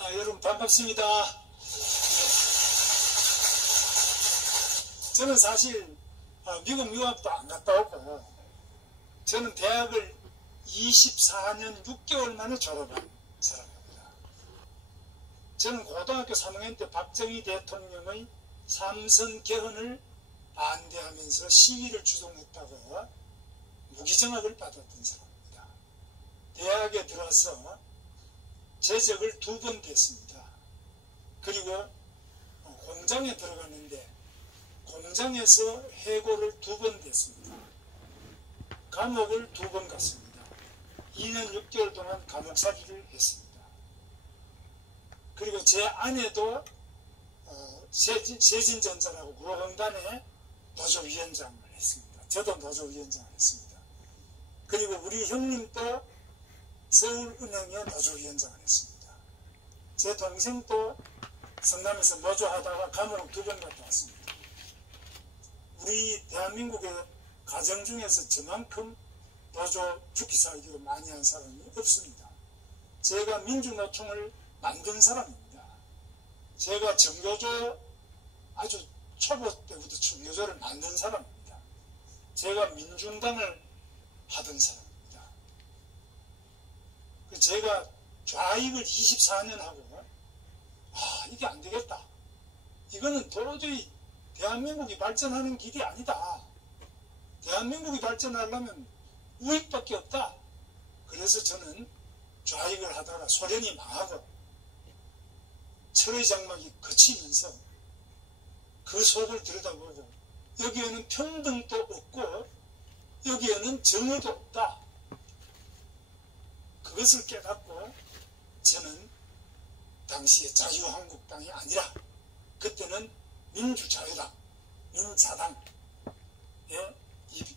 여러분 반갑습니다. 저는 사실 미국 유학도 안 갔다 오고 저는 대학을 24년 6개월 만에 졸업한 사람입니다. 저는 고등학교 3학년 때 박정희 대통령의 삼선 개헌을 반대하면서 시위를 주동했다고 무기징역을 받았던 사람입니다. 대학에 들어서 재적을 2번 됐습니다. 그리고 공장에 들어갔는데 공장에서 해고를 2번 됐습니다. 감옥을 2번 갔습니다. 2년 6개월 동안 감옥살이를 했습니다. 그리고 제 아내도 세진전자라고 구로공단에 노조위원장을 했습니다. 저도 노조위원장을 했습니다. 그리고 우리 형님도 서울은행에 노조위원장을 했습니다. 제 동생도 성남에서 노조하다가 감옥을 2번 갔다 왔습니다. 우리 대한민국의 가정 중에서 저만큼 노조 죽기 살기로 많이 한 사람이 없습니다. 제가 민주노총을 만든 사람입니다. 제가 정교조 아주 초보 때부터 정교조를 만든 사람입니다. 제가 민중당을 하던 사람입니다. 제가 좌익을 24년 하고 이게 안 되겠다. 이거는 도저히 대한민국이 발전하는 길이 아니다. 대한민국이 발전하려면 우익밖에 없다. 그래서 저는 좌익을 하다가 소련이 망하고 철의 장막이 거치면서 그 속을 들여다보고 여기에는 평등도 없고 여기에는 정의도 없다. 그것을 깨닫고 저는 당시에 자유한국당이 아니라 그때는 민주자유당, 민자당의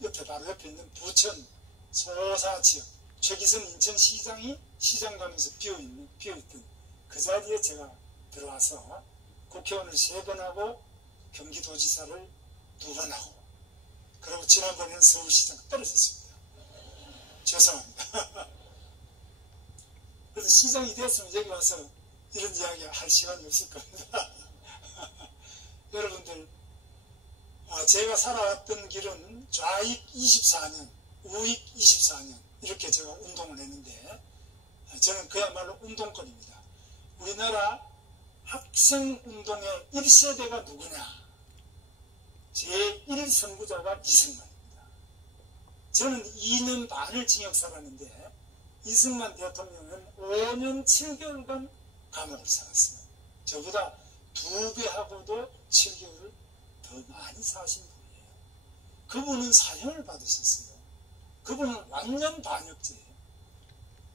옆에 바로 옆에 있는 부천 소사지역 최기선 인천시장이 시장 가면서 비어있던 그 자리에 제가 들어와서 국회의원을 3번 하고 경기도지사를 2번 하고 그리고 지난번에는 서울시장 떨어졌습니다. 죄송합니다. 그래서 시장이 됐으면 여기 와서 이런 이야기 할 시간이 없을 겁니다. 여러분들 제가 살아왔던 길은 좌익 24년, 우익 24년 이렇게 제가 운동을 했는데 저는 그야말로 운동권입니다. 우리나라 학생운동의 1세대가 누구냐? 제1선구자가 이승만입니다. 저는 2년 반을 징역 살았는데 이승만 대통령은 5년 7개월간 감옥을 살았어요. 저보다 2배하고도 7개월을 더 많이 사신 분이에요. 그분은 사형을 받으셨어요. 그분은 완전 반역죄예요.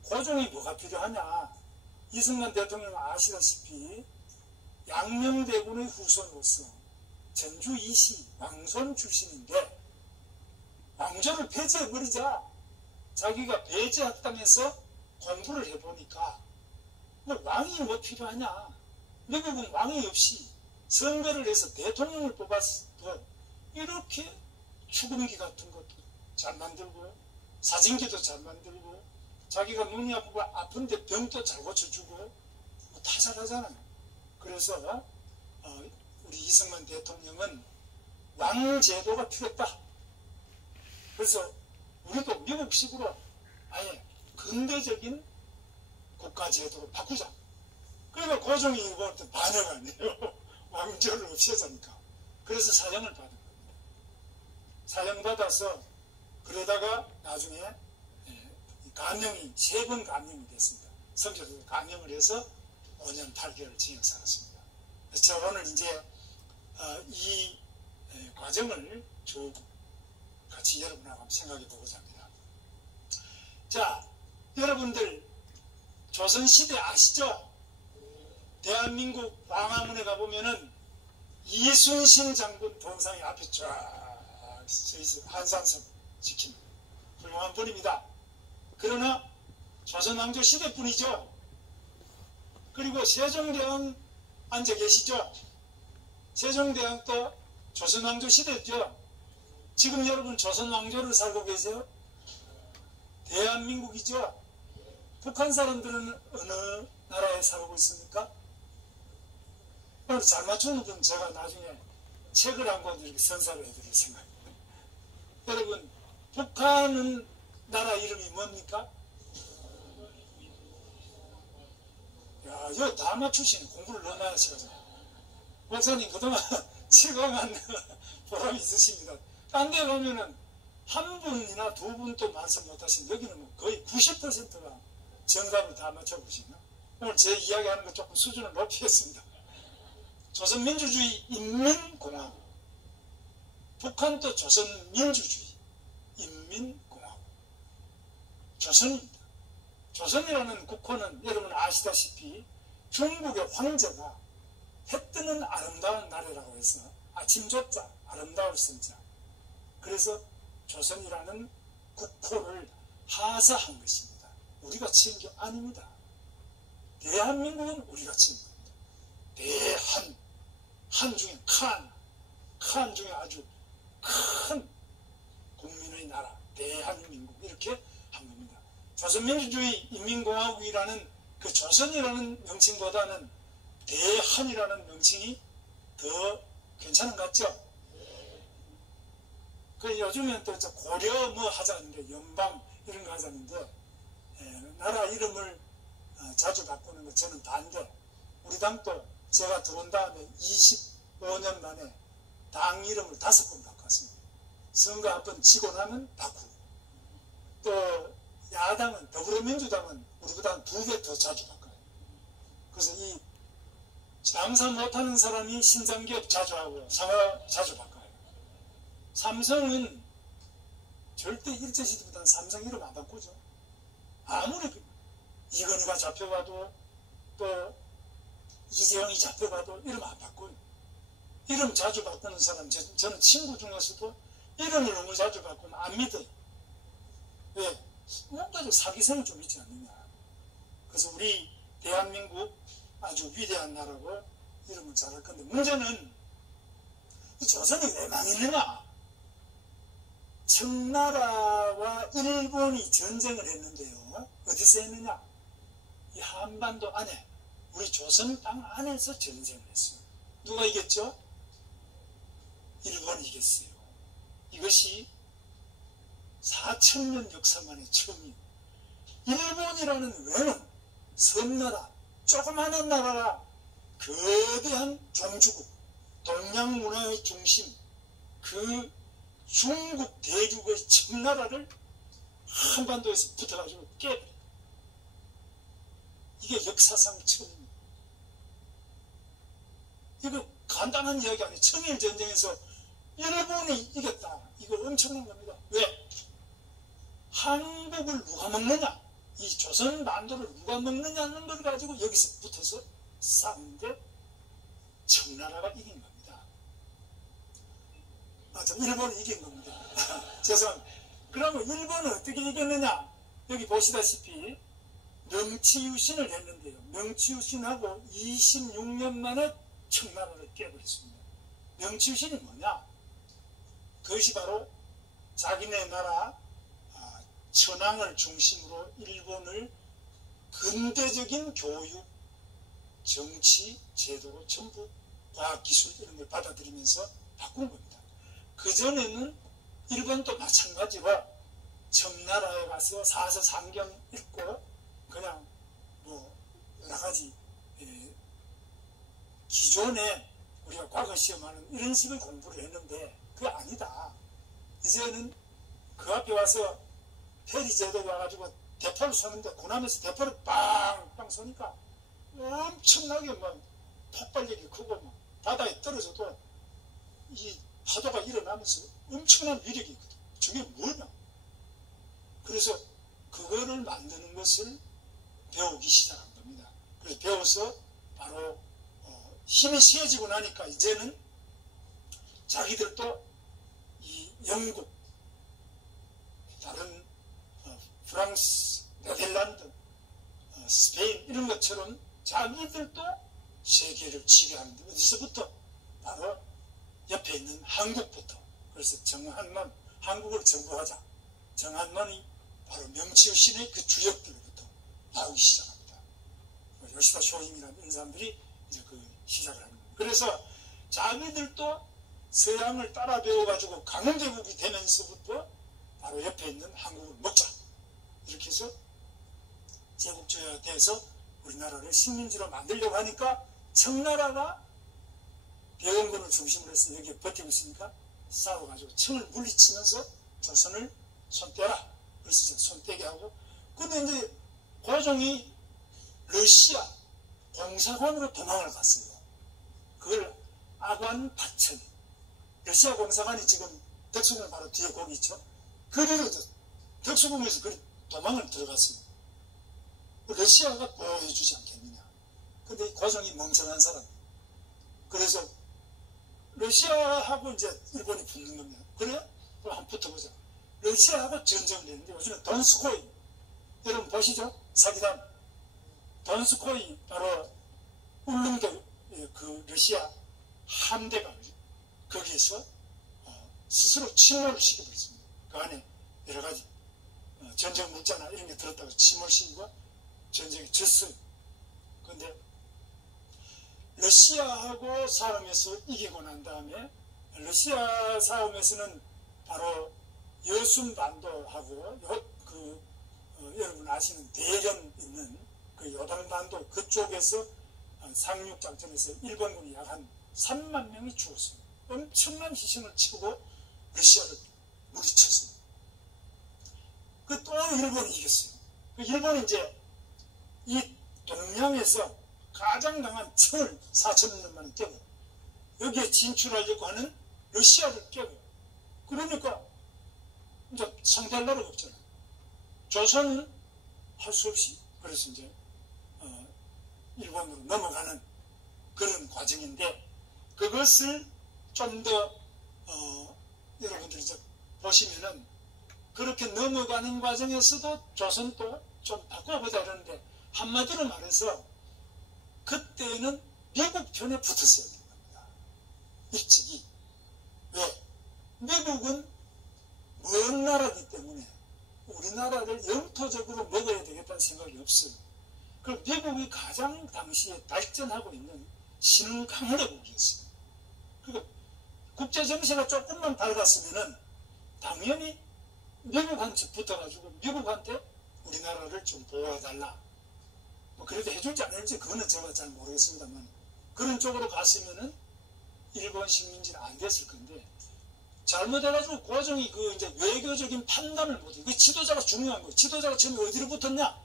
고종이 뭐가 필요하냐? 이승만 대통령 아시다시피 양명대군의 후손으로서 전주 이시 왕손 출신인데 왕조를 폐지해버리자. 자기가 배제학당에서 공부를 해보니까 왕이 뭐 필요하냐. 미국은 왕이 없이 선거를 해서 대통령을 뽑았어도 이렇게 추금기 같은 것도 잘 만들고 사진기도 잘 만들고 자기가 눈이 아프고 아픈데 병도 잘 고쳐주고 다 잘하잖아요. 그래서 우리 이승만 대통령은 왕제도가 필요했다. 그래서 우리도 미국식으로 아예 근대적인 국가제도로 바꾸자. 그러니까 고종이 이거 반역하네요. 왕조를 없애자니까. 그래서 사형을 받은 겁니다. 사형받아서 그러다가 나중에 감형이 3번 감형이 됐습니다. 성적으로 감형을 해서 5년 8개월 징역 살았습니다. 그래서 제가 오늘 이제 이 과정을 쭉 같이 여러분하고 한번 생각해 보고자 합니다. 자, 여러분들 조선시대 아시죠? 대한민국 광화문에 가보면은 이순신 장군 동상이 앞에 쫙 서있어요. 한산성 지키는 훌륭한 분입니다. 그러나 조선왕조 시대뿐이죠. 그리고 세종대왕 앉아 계시죠? 세종대왕도 조선왕조 시대죠. 지금 여러분 조선왕조를 살고 계세요? 대한민국이죠. 북한 사람들은 어느 나라에 살고 있습니까? 오늘 잘 맞추는 분 제가 나중에 책을 한 권 이렇게 선사를 해드릴 생각입니다. 여러분, 북한은 나라 이름이 뭡니까? 야, 이거 다 맞추시네. 공부를 너무 많이 하셔가지고. 목사님, 그동안 책을 보람이 있으십니다. 딴 데 보면은 한 분이나 두 분도 말씀 못하신, 여기는 뭐 거의 90%가 정답을 다 맞춰보시나? 오늘 제 이야기하는 거 조금 수준을 높이겠습니다. 조선민주주의 인민공화국, 북한도 조선민주주의 인민공화국, 조선입니다. 조선이라는 국호는 여러분 아시다시피 중국의 황제가 해 뜨는 아름다운 나라라고 해서 아침조자, 아름다울 성자, 그래서 조선이라는 국호를 하사한 것입니다. 우리가 지은 게 아닙니다. 대한민국은 우리가 지은 겁니다. 대한, 한 중에 칸 중에 아주 큰 국민의 나라, 대한민국, 이렇게 한 겁니다. 조선민주주의 인민공화국이라는 그 조선이라는 명칭보다는 대한이라는 명칭이 더 괜찮은 것 같죠? 그 요즘엔 또 고려 뭐 하자는데, 연방 이런 거 하자는데, 나라 이름을 자주 바꾸는 거 저는 반대. 우리 당도 제가 들어온 다음에 25년 만에 당 이름을 5번 바꿨습니다. 선거 한 번 지고 나면 바꾸고, 또 야당은, 더불어민주당은 우리보다 2배 더 자주 바꿔요. 그래서 이 장사 못하는 사람이 신장기업 자주 하고 상하 자주 바꿔요. 삼성은 절대 일제시대보다는 삼성 이름 안 바꾸죠. 아무리 이건희가 잡혀가도 또 이재용이 잡혀가도 이름 안 바꿔요. 이름 자주 바꾸는 사람, 저는 친구 중에서도 이름을 너무 자주 바꾸면 안 믿어요. 왜? 뭔가 좀 사기성이 좀 있지 않느냐. 그래서 우리 대한민국 아주 위대한 나라고 이름을 잘할 건데, 문제는 이 조선이 왜 망했느냐. 청나라와 일본이 전쟁을 했는데요. 어디서 했느냐? 이 한반도 안에, 우리 조선 땅 안에서 전쟁을 했어요. 누가 이겼죠? 일본이 이겼어요. 이것이 4,000년 역사 만에 처음이에요. 일본이라는 외는 섬나라, 조그마한 나라라, 거대한 종주국, 동양 문화의 중심, 그 중국 대륙의 청나라를 한반도에서 붙어가지고 깨버려. 이게 역사상 처음입니다. 이거 간단한 이야기 아니에요. 청일전쟁에서 일본이 이겼다. 이거 엄청난 겁니다. 왜? 한국을 누가 먹느냐? 이 조선 반도를 누가 먹느냐는 걸 가지고 여기서 붙어서 싸우는데 청나라가 이긴 겁니다. 일본이 이긴 겁니다. 죄송합니다. 그러면 일본은 어떻게 이겼느냐? 여기 보시다시피 명치유신을 했는데요. 명치유신하고 26년 만에 청나라를 깨버렸습니다. 명치유신이 뭐냐? 그것이 바로 자기네 나라 천황을 중심으로 일본을 근대적인 교육, 정치, 제도로 전부 과학기술 이런 걸 받아들이면서 바꾼 겁니다. 그전에는 일본도 마찬가지로 청나라에 가서 사서상경 읽고 그냥 뭐 여러가지 기존에 우리가 과거 시험하는 이런 식의 공부를 했는데 그게 아니다. 이제는 그 앞에 와서 페리제도가 와가지고 대포를 쏘는데 군함에서 대포를 빵빵 쏘니까 엄청나게 막 폭발력이 크고 막 바다에 떨어져도 이 파도가 일어나면서 엄청난 위력이 있거든. 저게 뭐냐? 그래서 그거를 만드는 것을 배우기 시작한 겁니다. 그래서 배워서 바로 힘이 세지고 나니까 이제는 자기들도 이 영국, 다른 프랑스, 네덜란드, 스페인 이런 것처럼 자기들도 세계를 지배하는데 어디서부터? 바로 옆에 있는 한국부터. 그래서 정한만, 한국을 정복하자. 정한만이 바로 명치유신의 그 주역들로부터 나오기 시작합니다. 요시다 쇼임이라는 이런 사람들이 이제 그 시작을 하는 거예요. 그래서 자기들도 서양을 따라 배워가지고 강대국이 되면서부터 바로 옆에 있는 한국을 먹자. 이렇게 해서 제국주의가 돼서 우리나라를 식민지로 만들려고 하니까 청나라가 배원군을 중심으로 해서 여기에 버티고 있으니까 싸워가지고 청을 물리치면서 조선을 손떼라. 그래서 이제 손떼게 하고, 근데 이제 고종이 러시아 공사관으로 도망을 갔어요. 그걸 아관 파천. 러시아 공사관이 지금 덕수궁 바로 뒤에 거기 있죠. 그리로 덕수궁에서 그 도망을 들어갔어요. 러시아가 보호해주지 않겠느냐. 근데 고종이 멍청한 사람. 그래서 러시아하고 이제 일본이 붙는 겁니다. 그래? 그럼 한번 붙어보자. 러시아하고 전쟁을 했는데 요즘에 돈스코이. 여러분 보시죠? 사기단. 돈스코이 바로 울릉도 그 러시아 함대가 거기에서 스스로 침몰을 시켜버렸습니다. 그 안에 여러 가지 전쟁 물자나 이런 게 들었다고 침몰시키고 전쟁에 졌어요. 그런데 러시아하고 싸움에서 이기고 난 다음에 러시아 싸움에서는 바로 여순반도하고 여러분 아시는 대련 있는 그 요단반도 그쪽에서 상륙작전에서 일본군이 약 한 3만 명이 죽었어요. 엄청난 희생을 치르고 러시아를 물리쳤습니다. 또 일본이 이겼어요. 일본이 이제 이 동양에서 가장 강한 청을 4,000년 만에 깨고 여기에 진출하려고 하는 러시아를 깨고, 그러니까 이제 상대할 나라가 없잖아요. 조선은 할 수 없이 그래서 이제 일본으로 넘어가는 그런 과정인데, 그것을 좀 더 여러분들이 이제 보시면은 그렇게 넘어가는 과정에서도 조선도 좀 바꿔보자 이러는데, 한마디로 말해서 그때는 미국 편에 붙었어야 되는 겁니다. 일찍이. 왜? 미국은 먼 나라이기 때문에 우리나라를 영토적으로 먹어야 되겠다는 생각이 없어요. 그럼 미국이 가장 당시에 발전하고 있는 신흥 강대국이었어요. 그러니까 국제정세가 조금만 밝았으면은 당연히 미국한테 붙어가지고 미국한테 우리나라를 좀 보호해달라. 그래도 해줄지 안 해줄지 그거는 제가 잘 모르겠습니다만, 그런 쪽으로 갔으면은 일본 식민지는 안 됐을 건데, 잘못해가지고 고종이 그 이제 외교적인 판단을 못해. 그 지도자가 중요한 거예요. 지도자가 처음에 어디로 붙었냐?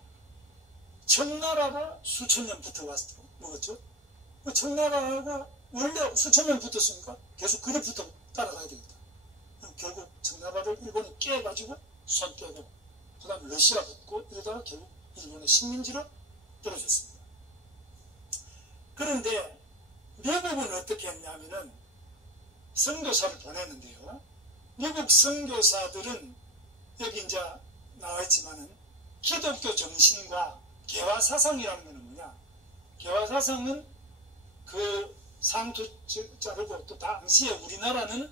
청나라로 수천 년 붙어왔어. 먹었죠? 그 청나라하고 원래 수천 년 붙었으니까 계속 그래 붙어 따라가야 되겠다. 결국 청나라를 일본이 깨가지고 손 떼고, 그 다음에 러시아 붙고 이러다가 결국 일본의 식민지로 떨어졌습니다. 그런데 미국은 어떻게 했냐면은 선교사를 보냈는데요. 미국 선교사들은 여기 이제 나와있지만은 기독교 정신과 개화사상이라는 것은 뭐냐? 개화사상은 그 상투 자르고, 또 당시에 우리나라는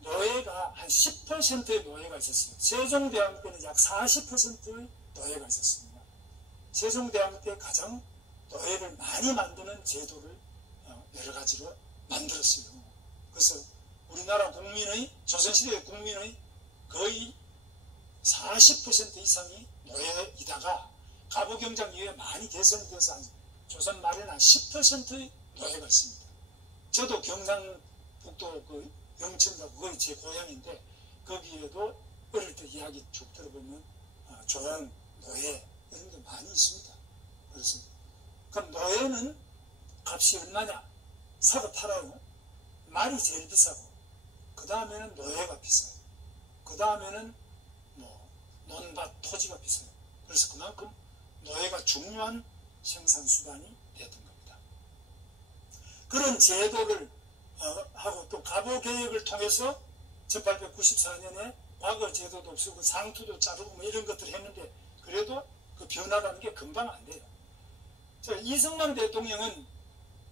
노예가 한 10%의 노예가 있었어요. 세종대왕 때는 약 40%의 노예가 있었습니다. 세종대왕 때 가장 노예를 많이 만드는 제도를 여러 가지로 만들었어요. 그래서 우리나라 국민의, 조선시대 국민의 거의 40% 이상이 노예이다가 갑오경장 이후에 많이 개선이 돼서 조선 말에는 한 10%의 노예가 있습니다. 저도 경상북도 그 영천가 그게 제 고향인데, 거기에도 어릴 때 이야기 쭉 들어보면 조양, 노예 이런 게 많이 있습니다. 그래서 그럼 노예는 값이 얼마냐? 사고 팔아요. 말이 제일 비싸고, 그 다음에는 노예가 비싸요. 그 다음에는 논밭, 토지가 비싸요. 그래서 그만큼 노예가 중요한 생산수단이 됐던 겁니다. 그런 제도를 하고, 또 갑오개혁을 통해서 1894년에 과거 제도도 없애고 상투도 자르고 뭐 이런 것들을 했는데, 그래도 그 변화라는 게 금방 안 돼요. 자, 이승만 대통령은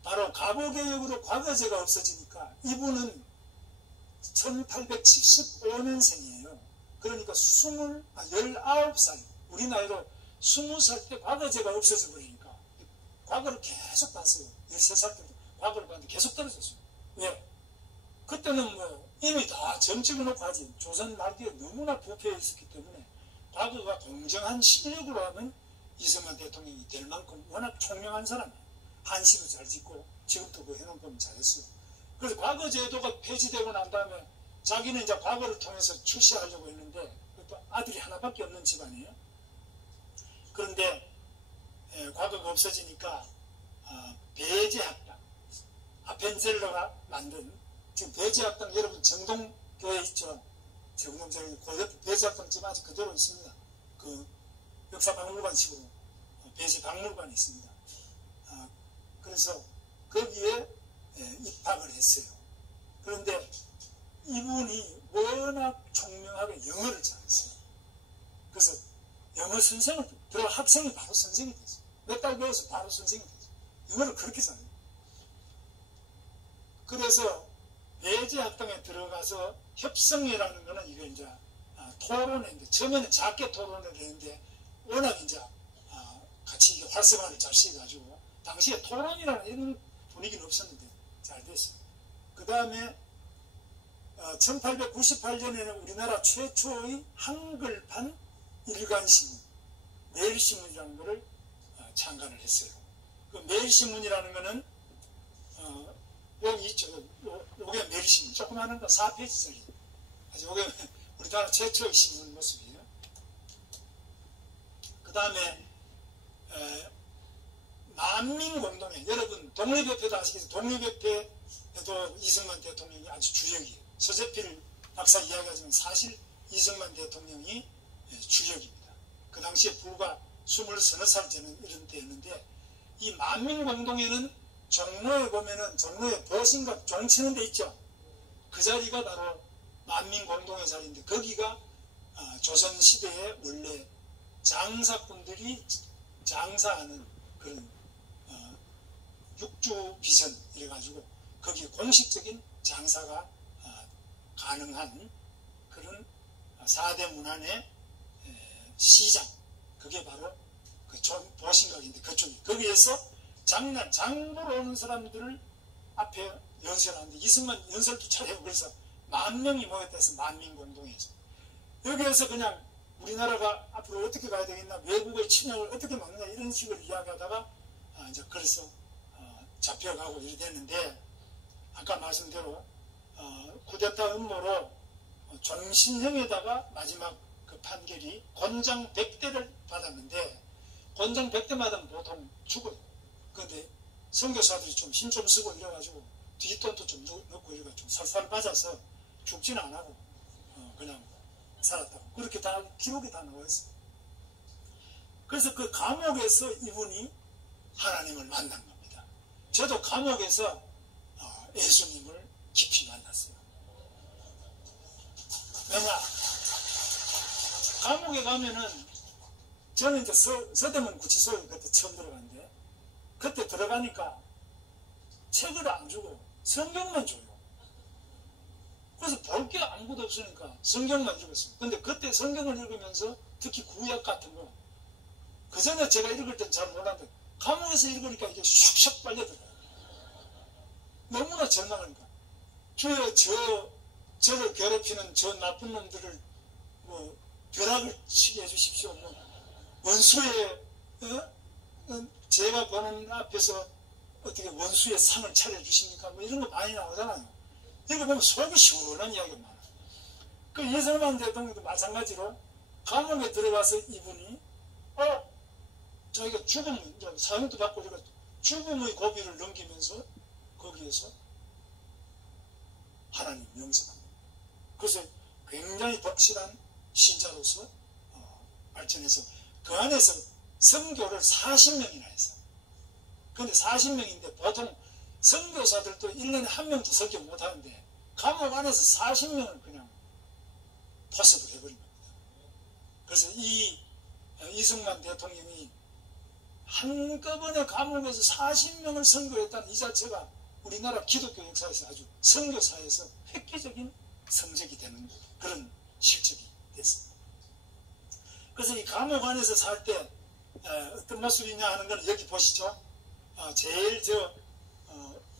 바로 갑오개혁으로 과거제가 없어지니까, 이분은 1875년생이에요. 그러니까 19살, 우리 나이로 20살 때 과거제가 없어져 버리니까 과거를 계속 봤어요. 13살 때도 과거를 봤는데 계속 떨어졌어요. 왜? 그때는 뭐 이미 다 점찍어 놓고 하지. 조선 말기에 너무나 부패해 있었기 때문에 과거가 공정한 실력으로 하면 이승만 대통령이 될 만큼 워낙 총명한 사람이에요. 한시도 잘 짓고 지금도 그 해놓은 거면 잘했어요. 그래서 과거 제도가 폐지되고 난 다음에 자기는 이제 과거를 통해서 출시하려고 했는데 그것도 아들이 하나밖에 없는 집안이에요. 그런데 과거가 없어지니까 배제학당, 아펜젤러가 만든 지금 배제학당 여러분 정동교회 있죠. 정동교회 고대 배제학당 지금 아직 그대로 있습니다. 그 역사박물관식으로 배제박물관이 있습니다. 그래서 거기에 입학을 했어요. 그런데 이분이 워낙 총명하게 영어를 잘했어요. 그래서 영어 선생을 들어 학생이 바로 선생이 됐어요. 몇 달 배워서 바로 선생이 됐어요. 영어를 그렇게 잘해요. 그래서 배제학당에 들어가서 협성회라는 거는 이거 이제 토론회인데 처음에는 작게 토론을 했는데 워낙 이제 같이 활성화를 잘 시켜가지고 당시에 토론이라는 이런 분위기는 없었는데 잘 됐어요. 그 다음에 1898년에는 우리나라 최초의 한글판 일간신문 매일신문이라는 것을 창간을 했어요. 그 매일신문이라는 것은 여기 있죠. 요게 매일신문 조그마한 거 4페이지짜리. 요게 우리나라 최초의 신문 모습이에요. 그 다음에 만민공동회, 여러분 독립협회도 아시겠죠? 독립협회에도 이승만 대통령이 아주 주역이에요. 서재필 박사 이야기하지만 사실 이승만 대통령이 주역입니다. 그 당시에 불과 20살 전에 이런 때였는데 이 만민공동회는 종로에 보면은 종로에 보신각 종치는 데 있죠. 그 자리가 바로 만민공동회 자리인데 거기가 조선시대에 원래 장사꾼들이 장사하는 그런 육주비선 이래가지고 거기에 공식적인 장사가 가능한 그런 4대 문안의 시장, 그게 바로 그 보신각인데 그쪽이 거기에서 장보러 오는 사람들을 앞에 연설하는데 이승만 연설도 잘해요. 그래서 10,000명이 모였다 해서 만민공동회에서 여기에서 그냥 우리나라가 앞으로 어떻게 가야 되겠나, 외국의 침략을 어떻게 막느냐 이런 식으로 이야기하다가 이제 그래서 잡혀가고 이래 됐는데 아까 말씀대로 쿠데타 음모로 종신형에다가 마지막 그 판결이 권장 100대를 받았는데 권장 100대마다 보통 죽어요. 그런데 선교사들이 좀 힘 좀 쓰고 이래가지고 뒷돈도 좀 넣고 이래가지고 살살 맞아서 죽지는 안 하고 그냥 살았다고. 그렇게 다 기록이 다 나와 있어요. 그래서 그 감옥에서 이분이 하나님을 만난 겁니다. 저도 감옥에서 예수님을 깊이 만났어요. 왜냐? 감옥에 가면은 저는 이제 서대문 구치소에 그때 처음 들어갔는데 그때 들어가니까 책을 안 주고 성경만 줘요. 그래서 볼 게 아무것도 없으니까 성경만 읽었어요. 근데 그때 성경을 읽으면서 특히 구약 같은 거 그 전에 제가 읽을 땐 잘 몰랐는데 감옥에서 읽으니까 이게 슉슉 빨려들어요. 너무나 절망하니까 주여 저를 괴롭히는 저 나쁜 놈들을 뭐 벼락을 치게 해주십시오. 뭐 원수의 제가 보는 앞에서 어떻게 원수의 상을 차려주십니까? 뭐 이런 거 많이 나오잖아요. 이거 보면 속이 시원한 이야기가 많아요. 그 이승만 대통령도 마찬가지로 감옥에 들어가서 이분이 자기가 사형도 받고 죽음의 고비를 넘기면서 거기에서 하나님 영접합니다. 그래서 굉장히 독실한 신자로서 발전해서 그 안에서 선교를 40명이나 했어요. 그런데 40명인데 보통 선교사들도 1년에 한 명도 설교 못하는데 감옥 안에서 40명을 그냥 포섭을 해버린 겁니다. 그래서 이승만 대통령이 한꺼번에 감옥에서 40명을 선교했다는 이 자체가 우리나라 기독교 역사에서 아주 선교사에서 획기적인 성적이 되는 그런 실적이 됐습니다. 그래서 이 감옥 안에서 살 때 어떤 모습이냐 하는 걸 여기 보시죠. 제일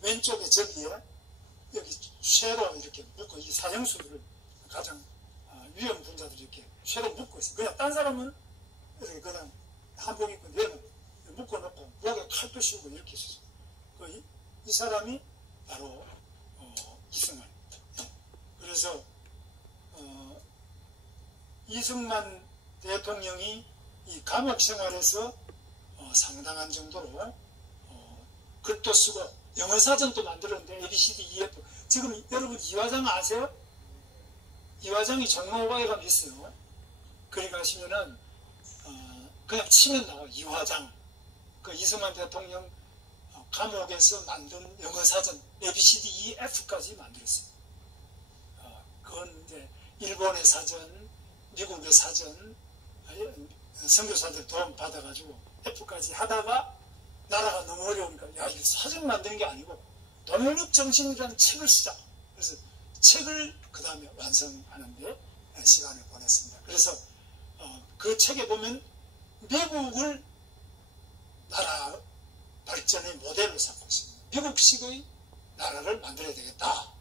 왼쪽에 저기에 여기 쇠로 이렇게 묶고 이 사형수들을 가장 위험 분자들이 이렇게 쇠로 묶고 있어요. 그냥 딴 사람은 이렇게 그냥 한복 입고 내는 묶어놓고 목에 칼도 씌우고 이렇게 있어요. 이 사람이 바로 이승만. 그래서 이승만 대통령이 이 감옥 생활에서 상당한 정도로 글도 쓰고 영어 사전도 만들었는데 ABCD EF. 지금 여러분 이화장 아세요? 이화장이 종로오가에 가면 있어요. 거기 가시면은 그냥 치면 나와 이화장. 그 이승만 대통령 감옥에서 만든 영어 사전 ABCD EF까지 만들었어요. 그건 이제 일본의 사전, 미국의 사전, 선교사들 도움 받아가지고 F까지 하다가 나라가 너무 어려우니까 야, 이거 사전 만드는 게 아니고 독립정신이라는 책을 쓰자. 그래서 책을 그 다음에 완성하는데 시간을 보냈습니다. 그래서 그 책에 보면 미국을 나라 발전의 모델로 삼고 있습니다. 미국식의 나라를 만들어야 되겠다.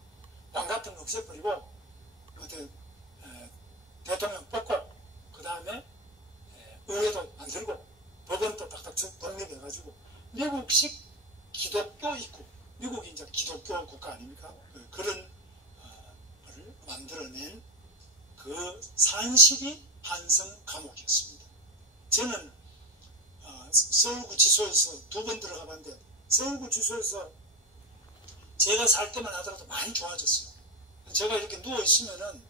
왕 같은 거 없애버리고 대통령 뽑고 그 다음에 의회도 만들고 법원도 딱딱 독립해가지고 미국식 기독교 있고 미국이 이제 기독교 국가 아닙니까? 그런 걸 만들어낸 그 산실이 한성 감옥이었습니다. 저는 서울구치소에서 2번 들어가 봤는데 서울구치소에서 제가 살 때만 하더라도 많이 좋아졌어요. 제가 이렇게 누워있으면은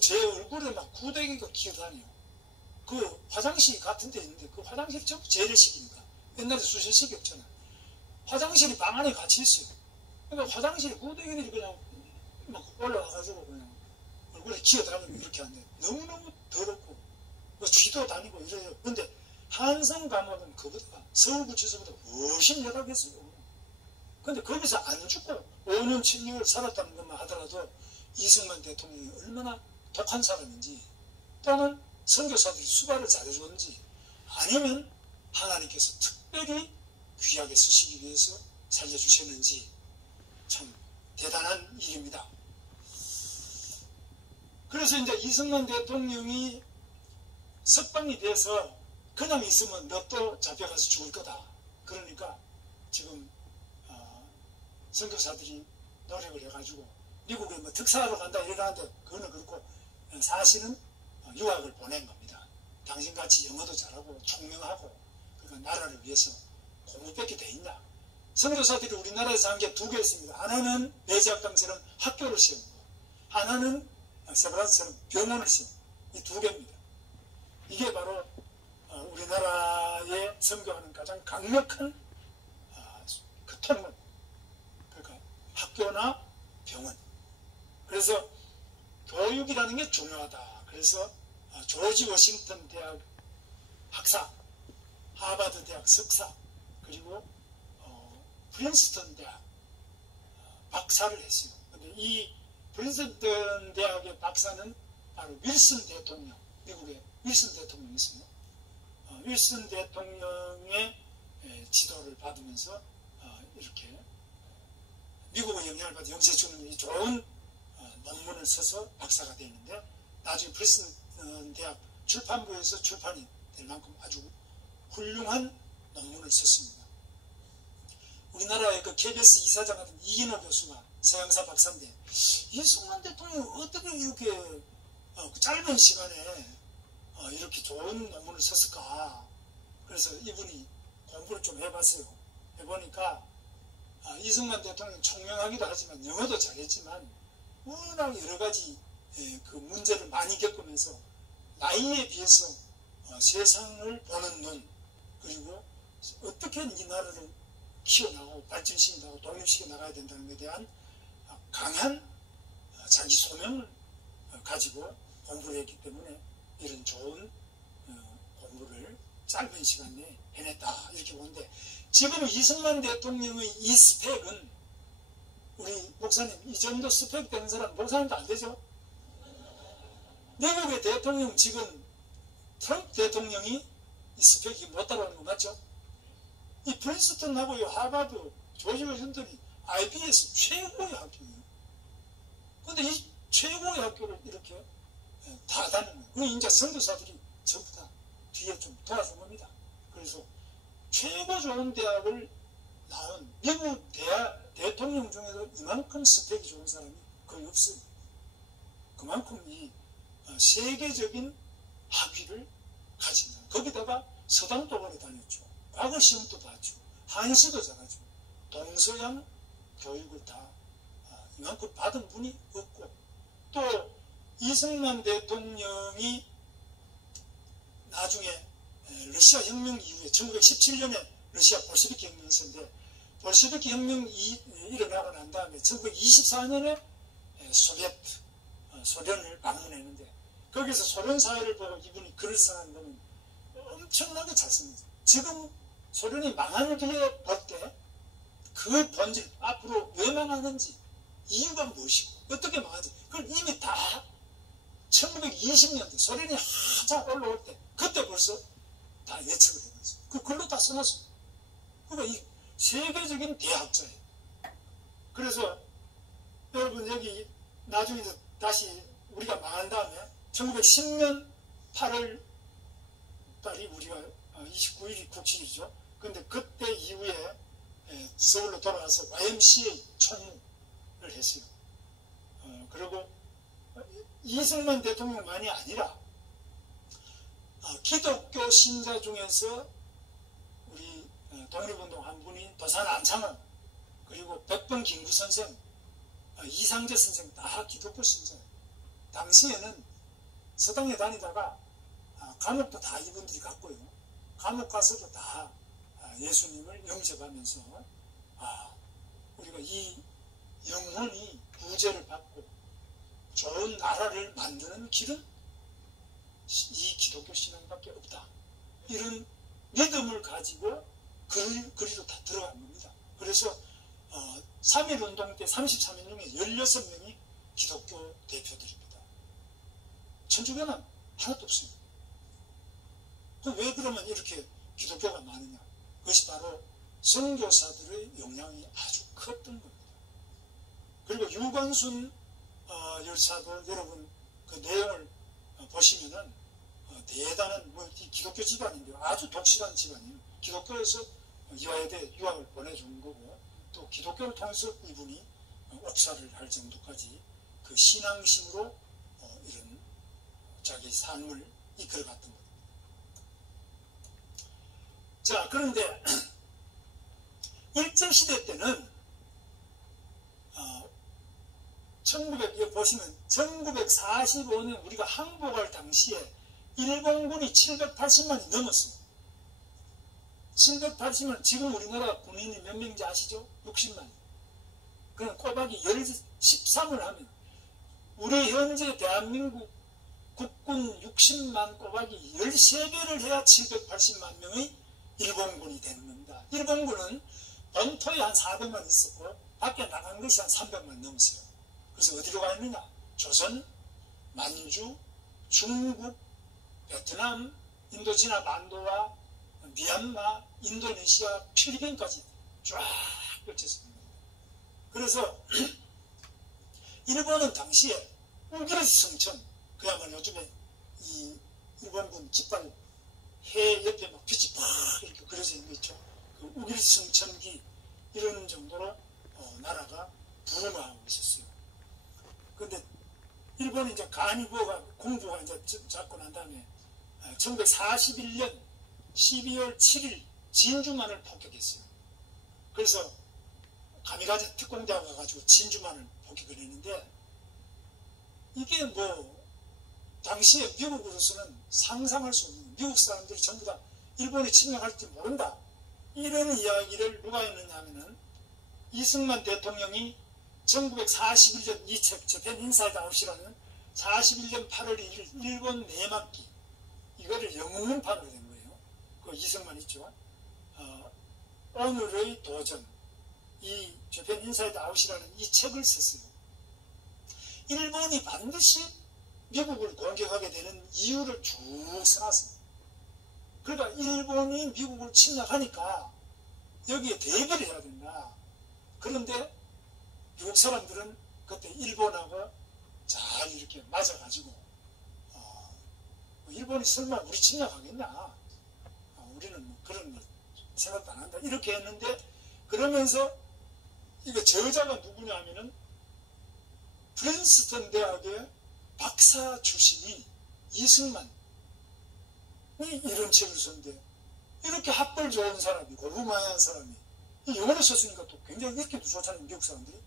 제 얼굴에 막 구데기가 기어다녀요. 그 화장실 같은 데 있는데 그 화장실이 전부 재래식이니까 옛날에 수세식이 없잖아요. 화장실이 방 안에 같이 있어요. 그러니까 화장실에 구데기들이 그냥 막 올라와가지고 그냥 얼굴에 기어다니고 이렇게 하는데 너무너무 더럽고 뭐 쥐도 다니고 이래요. 근데 한성 감옥은 그보다 서울구치소보다 훨씬 열악했어요. 근데 거기서 안 죽고 5년 7개월 살았다는 것만 하더라도 이승만 대통령이 얼마나 독한 사람인지 또는 선교사들이 수발을 잘해줬는지 아니면 하나님께서 특별히 귀하게 쓰시기 위해서 살려주셨는지 참 대단한 일입니다. 그래서 이제 이승만 대통령이 석방이 돼서 그냥 있으면 너 또 잡혀가서 죽을 거다. 그러니까 지금 선교사들이 노력을 해가지고 미국에 뭐 특사하러 간다 이러는데 그거는 그렇고 사실은 유학을 보낸 겁니다. 당신같이 영어도 잘하고 총명하고 그러니까 나라를 위해서 공부밖에 돼 있나. 선교사들이 우리나라에서 한 게 2개 있습니다. 하나는 배지학당처럼 학교를 세운 거, 하나는 세브란스처럼 병원을 세운 거. 이 2개입니다. 이게 바로 우리나라에 선교하는 가장 강력한 그 통로. 그러니까 학교나 병원. 그래서 교육이라는 게 중요하다. 그래서 조지 워싱턴 대학 학사, 하버드 대학 석사, 그리고 프린스턴 대학 박사를 했어요. 근데 이 프린스턴 대학의 박사는 바로 윌슨 대통령, 미국의 윌슨 대통령이 있습니다. 윌슨 대통령의 지도를 받으면서 이렇게 미국의 영향을 받은 영세주님이 좋은 논문을 써서 박사가 되는데 나중에 프린스턴 대학 출판부에서 출판이 될 만큼 아주 훌륭한 논문을 썼습니다. 우리나라의 그 KBS 이사장 같은 이인호 교수가 서양사 박사인데 이승만 대통령이 어떻게 이렇게 짧은 시간에 이렇게 좋은 논문을 썼을까. 그래서 이분이 공부를 좀 해봤어요. 해보니까 이승만 대통령 총명하기도 하지만 영어도 잘했지만 워낙 여러 가지 그 문제를 많이 겪으면서 나이에 비해서 세상을 보는 눈, 그리고 어떻게 이 나라를 키워나가고 발전시키고 독립시켜 나가야 된다는 것에 대한 강한 자기 소명을 가지고 공부를 했기 때문에 이런 좋은 공부를 짧은 시간 내에 해냈다 이렇게 보는데, 지금 이승만 대통령의 이 스펙은 우리 목사님 이 정도 스펙 되는 사람 목사님도 안 되죠. 미국의 대통령 지금 트럼프 대통령이 이 스펙이 못 따라오는 거 맞죠? 이 프린스턴하고 이 하버드, 조지 워싱턴이 IB에서 최고의 학교예요. 근데 이 최고의 학교를 이렇게 다 다니는 거예요. 그 이제 선교사들이 전부 다 뒤에 좀 도와준 겁니다. 그래서 최고 좋은 대학을 나온 미국 대통령 중에도 이만큼 스펙이 좋은 사람이 거의 없어요. 그만큼 이 세계적인 학위를 가진 사람. 거기다가 서당도 오래 다녔죠. 과거 시험도 봤죠. 한시도 잘하죠. 동서양 교육을 다 이만큼 받은 분이 없고, 또 이승만 대통령이 나중에 러시아 혁명 이후에 1917년에 러시아 볼셰비키 혁명이 있었는데, 볼셰비키 혁명이 일어나고 난 다음에 1924년에 소련을 방문했는데, 거기서 소련 사회를 보고 이분이 글을 써는 거는 엄청나게 잘 씁니다. 지금 소련이 망하는 뒤에 볼 때 그 본질, 앞으로 왜 망하는지, 이유가 무엇이고 어떻게 망하는지 그걸 이미 다 1920년대 소련이 한참 올라올 때 그때 벌써 다 예측을 해놨어요. 그 글로 다 써놨어요. 그러니까 이 세계적인 대학자예요. 그래서 여러분 여기 나중에 다시 우리가 망한 다음에 1910년 8월 달이 우리가 29일이 국庆이죠. 근데 그때 이후에 서울로 돌아와서 YMCA 총무를 했어요. 그리고 이승만 대통령만이 아니라 기독교 신자 중에서 우리 독립운동 한 분이 도산 안창원, 그리고 백범 김구 선생, 이상재 선생 다 기독교 신자예요. 당시에는 서당에 다니다가 감옥도 다 이분들이 갔고요. 감옥 가서도 다 예수님을 영접하면서 우리가 이 영혼이 구제를 받고 좋은 나라를 만드는 길은 이 기독교 신앙밖에 없다. 이런 믿음을 가지고 그리로 다 들어간 겁니다. 그래서 3.1운동 때 33인 중에 16명이 기독교 대표들입니다. 천주교는 하나도 없습니다. 왜 그러면 이렇게 기독교가 많으냐? 그것이 바로 선교사들의 영향이 아주 컸던 겁니다. 그리고 유관순 열사도 여러분 그 내용을 보시면은 대단한 기독교 집안인데요. 아주 독실한 집안이에요. 기독교에서 이화여대 유학을 보내준 거고, 또 기독교를 통해서 이분이 옥사를 할 정도까지 그 신앙심으로 이런 자기 삶을 이끌어갔던 겁니다. 자, 그런데 일제시대 때는 보시면 1945년 우리가 항복할 당시에 일본군이 780만이 넘었어요. 780만, 지금 우리나라 군인이 몇 명인지 아시죠? 60만. 그럼 꼬박이 13을 하면 우리 현재 대한민국 국군 60만 꼬박이 13배를 해야 780만 명의 일본군이 되는 겁니다. 일본군은 본토에 한 400만 있었고 밖에 나간 것이 한 300만 넘었어요. 그래서 어디로 가 있느냐? 조선, 만주, 중국, 베트남, 인도지나 만도와 미얀마, 인도네시아, 필리핀까지 쫙 펼쳤습니다. 그래서 일본은 당시에 우기르스 성천, 그야말로 요즘에 이 일본군 깃발 해 옆에 막 빛이 팍 이렇게 그려져 있는 거 있죠. 그 우기르스 성천기 이런 정도로 나라가 부흥하고 있었어요. 근데 일본이 이제 가니부가 공부가 이제 잡고 난 다음에 1941년 12월 7일 진주만을 폭격했어요. 그래서 가미가제 특공대가 가가지고 진주만을 폭격을 했는데, 이게 뭐 당시에 미국으로서는 상상할 수 없는, 미국 사람들이 전부 다 일본이 침략할 줄 모른다, 이런 이야기를 누가 했느냐 하면은 이승만 대통령이 1941년 이 책 저편 인사이드 아웃이라는 41년 8월 1일 일본 내막기, 이거를 영문판으로 된 거예요. 그 이승만 있죠. 오늘의 도전, 이 저편 인사이드 아웃이라는 이 책을 썼어요. 일본이 반드시 미국을 공격하게 되는 이유를 쭉 써놨습니다. 그러니까 일본이 미국을 침략하니까 여기에 대비를 해야 된다. 그런데 미국 사람들은 그때 일본하고 잘 이렇게 맞아가지고 일본이 설마 우리 침략하겠나? 우리는 뭐 그런 거 생각도 안 한다. 이렇게 했는데 그러면서 이거 저자가 누구냐 하면은 프린스턴 대학의 박사 출신이 이승만이 이런 책을 썼는데 이렇게 학벌 좋은 사람이 고부마이한 사람이 영어로 썼으니까 또 굉장히 읽기도 좋잖아요. 미국 사람들이.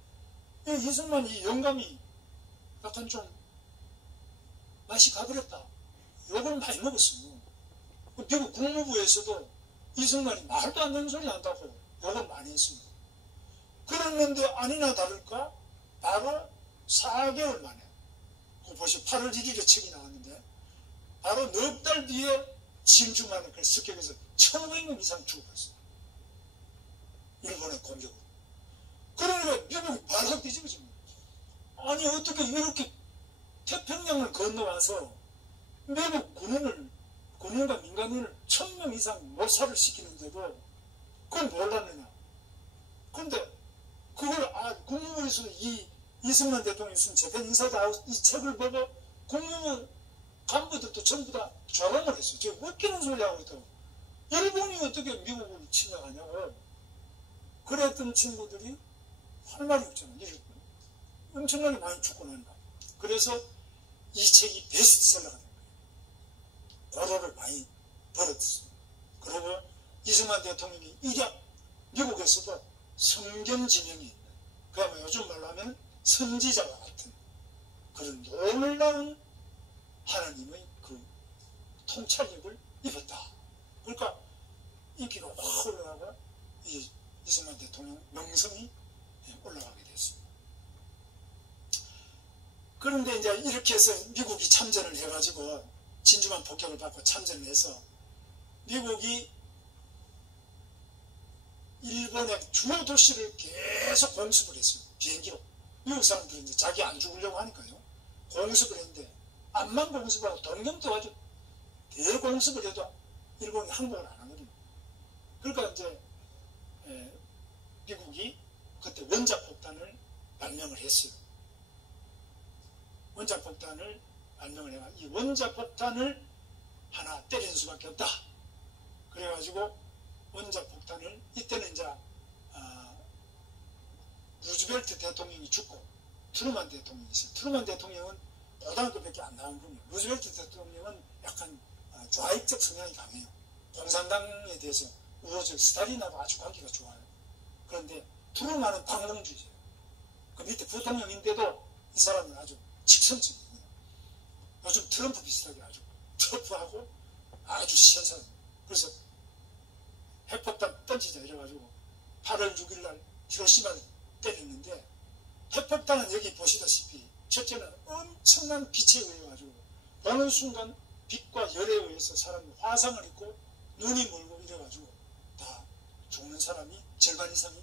이승만이 영감이 약간 좀 맛이 가버렸다. 욕을 많이 먹었어요. 미국 국무부에서도 이승만이 말도 안 되는 소리 한다고 욕을 많이 했습니다. 그랬는데 아니나 다를까 바로 4개월 만에 보시오 8월 1일에 책이 나왔는데 바로 넉 달 뒤에 진주만에 그 습격에서 1,500명 이상 죽어버렸어요. 일본의 공격으로. 그러니까 미국이 발칵 뒤집어집니다. 아니 어떻게 이렇게 태평양을 건너와서 미국 군인과 민간인을 1,000명 이상 몰살을 시키는데도 그걸 몰랐느냐. 그런데 그걸 국무부에서 이승만 대통령이 쓴 재팬 인사이드 이 책을 보고 국무부 간부들도 전부 다 조롱을 했어요. 저 웃기는 소리 하고 있다고. 일본이 어떻게 미국을 침략하냐고. 그랬던 친구들이 할 말이 없잖아요. 엄청나게 많이 죽고 난다. 그래서 이 책이 베스트셀러가 된 거예요. 고로를 많이 벌었어요. 그리고 이승만 대통령이 일약 미국에서도 성견지명이 있는 그야말로 요즘 말로 하면 선지자와 같은 그런 놀라운 하나님의 그 통찰력을 입었다. 그러니까 인기가 확 올라가고 이승만 대통령 명성이 올라가게 됐습니다. 그런데 이제 이렇게 해서 미국이 참전을 해가지고 진주만 폭격을 받고 참전을 해서 미국이 일본의 주요 도시를 계속 공습을 했어요. 비행기로. 미국 사람들은 이제 자기 안 죽으려고 하니까요. 공습을 했는데 암만 공습하고 동경도 아주 대공습을 해도 일본이 항복을 안 하거든요. 그러니까 이제 미국이 그때 원자폭탄을 발명을 했어요. 원자폭탄을 발명을 해가 이 원자폭탄을 하나 때리는 수밖에 없다. 그래가지고 원자폭탄을 이때는 이제 루즈벨트 대통령이 죽고 트루만 대통령이 있어요. 트루만 대통령은 고등학교밖에 안 나온 분이에요. 루즈벨트 대통령은 약간 좌익적 성향이 강해요. 공산당에 대해서 우호적 스탈린하고 아주 관계가 좋아요. 그런데 트루만은 반공주의예요. 그 밑에 부통령인데도 이 사람은 아주 직선적이에요. 요즘 트럼프 비슷하게 아주 터프하고 아주 시한 사람. 그래서 핵폭탄 던지자 이래가지고 8월 6일날 히로시마를 때렸는데 핵폭탄은 여기 보시다시피 첫째는 엄청난 빛에 의해가지고 보는 순간 빛과 열에 의해서 사람이 화상을 입고 눈이 멀고 이래가지고 다 죽는 사람이 절반 이상이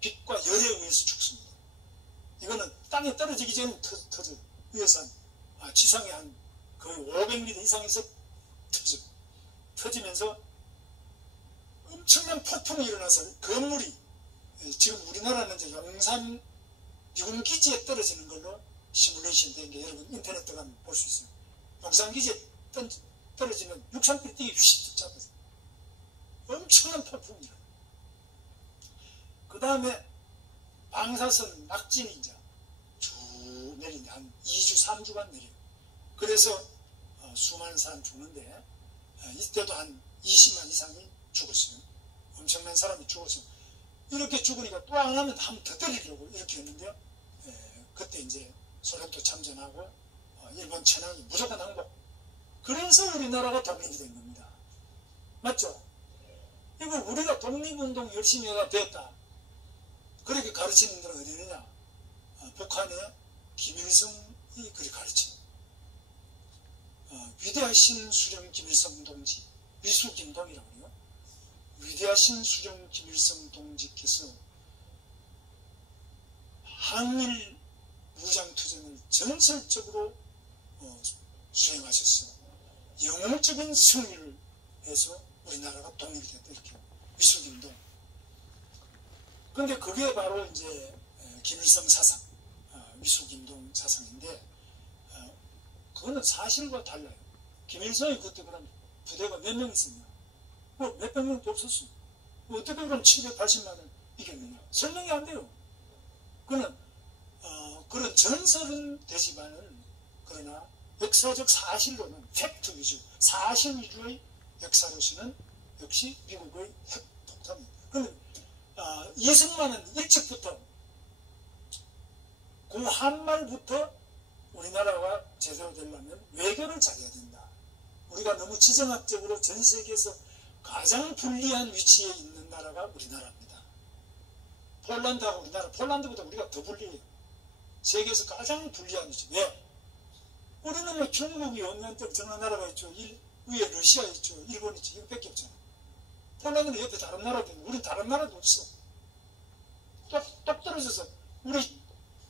빛과 열에 의해서 죽습니다. 이거는 땅에 떨어지기 전에 터져요. 위에서 지상에 한 거의 500m 이상에서 터지면서 엄청난 폭풍이 일어나서 건물이 지금 우리나라는 이제 용산 미군기지에 떨어지는 걸로 시뮬레이션 된 게 여러분 인터넷 들어가면 볼 수 있어요. 용산기지에 떨어지면 6,000빌딩이 휙 잡아서 엄청난 폭풍이 일어나요. 그 다음에 방사선 낙진이 이제 쭉 내리는데 한 2주 3주간 내려요. 그래서 수많은 사람 죽는데 이때도 한 20만 이상이 죽었어요. 엄청난 사람이 죽었어요. 이렇게 죽으니까 또 안 하면 한 번 더 때리려고 이렇게 했는데 그때 이제 소련도 참전하고 일본 천황이 무조건 항복. 그래서 우리나라가 독립이 된 겁니다. 맞죠? 이거 우리가 독립운동 열심히 해가 됐다. 그렇게 가르치는 데는 어디 있느냐? 북한의 김일성이 그렇게 가르치는 위대하신 수령 김일성 동지, 위수김동이라고 그래요. 위대하신 수령 김일성 동지께서 항일 무장투쟁을 전설적으로 수행하셨어. 영웅적인 승리를 해서 우리나라가 독립이 됐다. 이렇게 위수김동. 근데 그게 바로 이제 김일성 사상, 위수김동 사상인데, 그거는 사실과 달라요. 김일성이 그때 그럼 부대가 몇 명 있었냐? 몇백 명도 없었어. 어떻게 그럼 780만을 이겼느냐? 설명이 안 돼요. 그는 그런 전설은 되지만은, 그러나 역사적 사실로는 팩트 위주, 사실 위주의 역사로서는 역시 미국의 핵폭탄입니다. 그런데 이승만은 일찍부터 그 한말부터 우리나라가 제대로 되려면 외교를 잘해야 된다. 우리가 너무 지정학적으로 전 세계에서 가장 불리한 위치에 있는 나라가 우리나라입니다. 폴란드하고 우리나라, 폴란드보다 우리가 더 불리해요. 세계에서 가장 불리한 위치. 왜? 우리는 뭐 중국이 언니한테 정한 나라가 있죠. 위에 러시아 있죠. 일본 있죠. 이거밖에 없잖아. 폴란드는 옆에 다른 나라도 있고, 우리는 다른 나라도 없어. 똑 떨어져서, 우리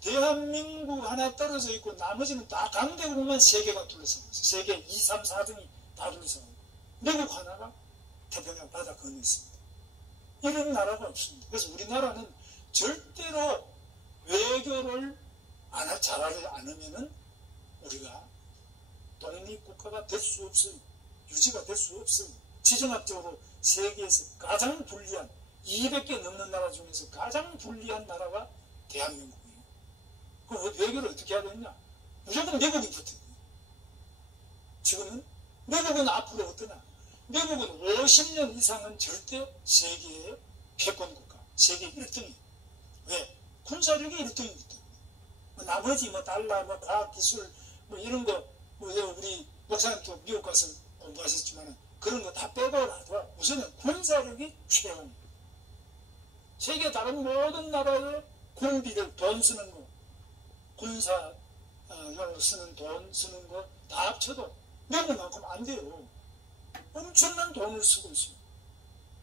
대한민국 하나 떨어져 있고, 나머지는 다 강대국만 세 개가 둘러싸고 있어. 세계 2, 3, 4등이 다 둘러싸고 있고, 미국 하나가 태평양 바다 건너 있습니다. 이런 나라가 없습니다. 그래서 우리나라는 절대로 외교를 잘하지 않으면은 우리가 독립국가가 될 수 없어요. 유지가 될 수 없어요. 지정학적으로 세계에서 가장 불리한 200개 넘는 나라 중에서 가장 불리한 나라가 대한민국이에요. 그럼 외교를 어떻게 해야 되느냐? 무조건 미국이 붙어요. 지금은 미국은 앞으로 어떠냐? 미국은 50년 이상은 절대 세계의 패권국가, 세계 1등이에요. 왜? 군사력이 1등이기 때문에. 나머지 달러, 과학기술, 이런 거, 우리 목사님도 미국 가서 공부하셨지만 그런 거 다 빼고라도 우선은 군사력이 최고입니다. 세계 다른 모든 나라의 군비를 돈 쓰는 거, 군사용으로 쓰는 돈 쓰는 거 다 합쳐도 미국만큼 안 돼요. 엄청난 돈을 쓰고 있어요.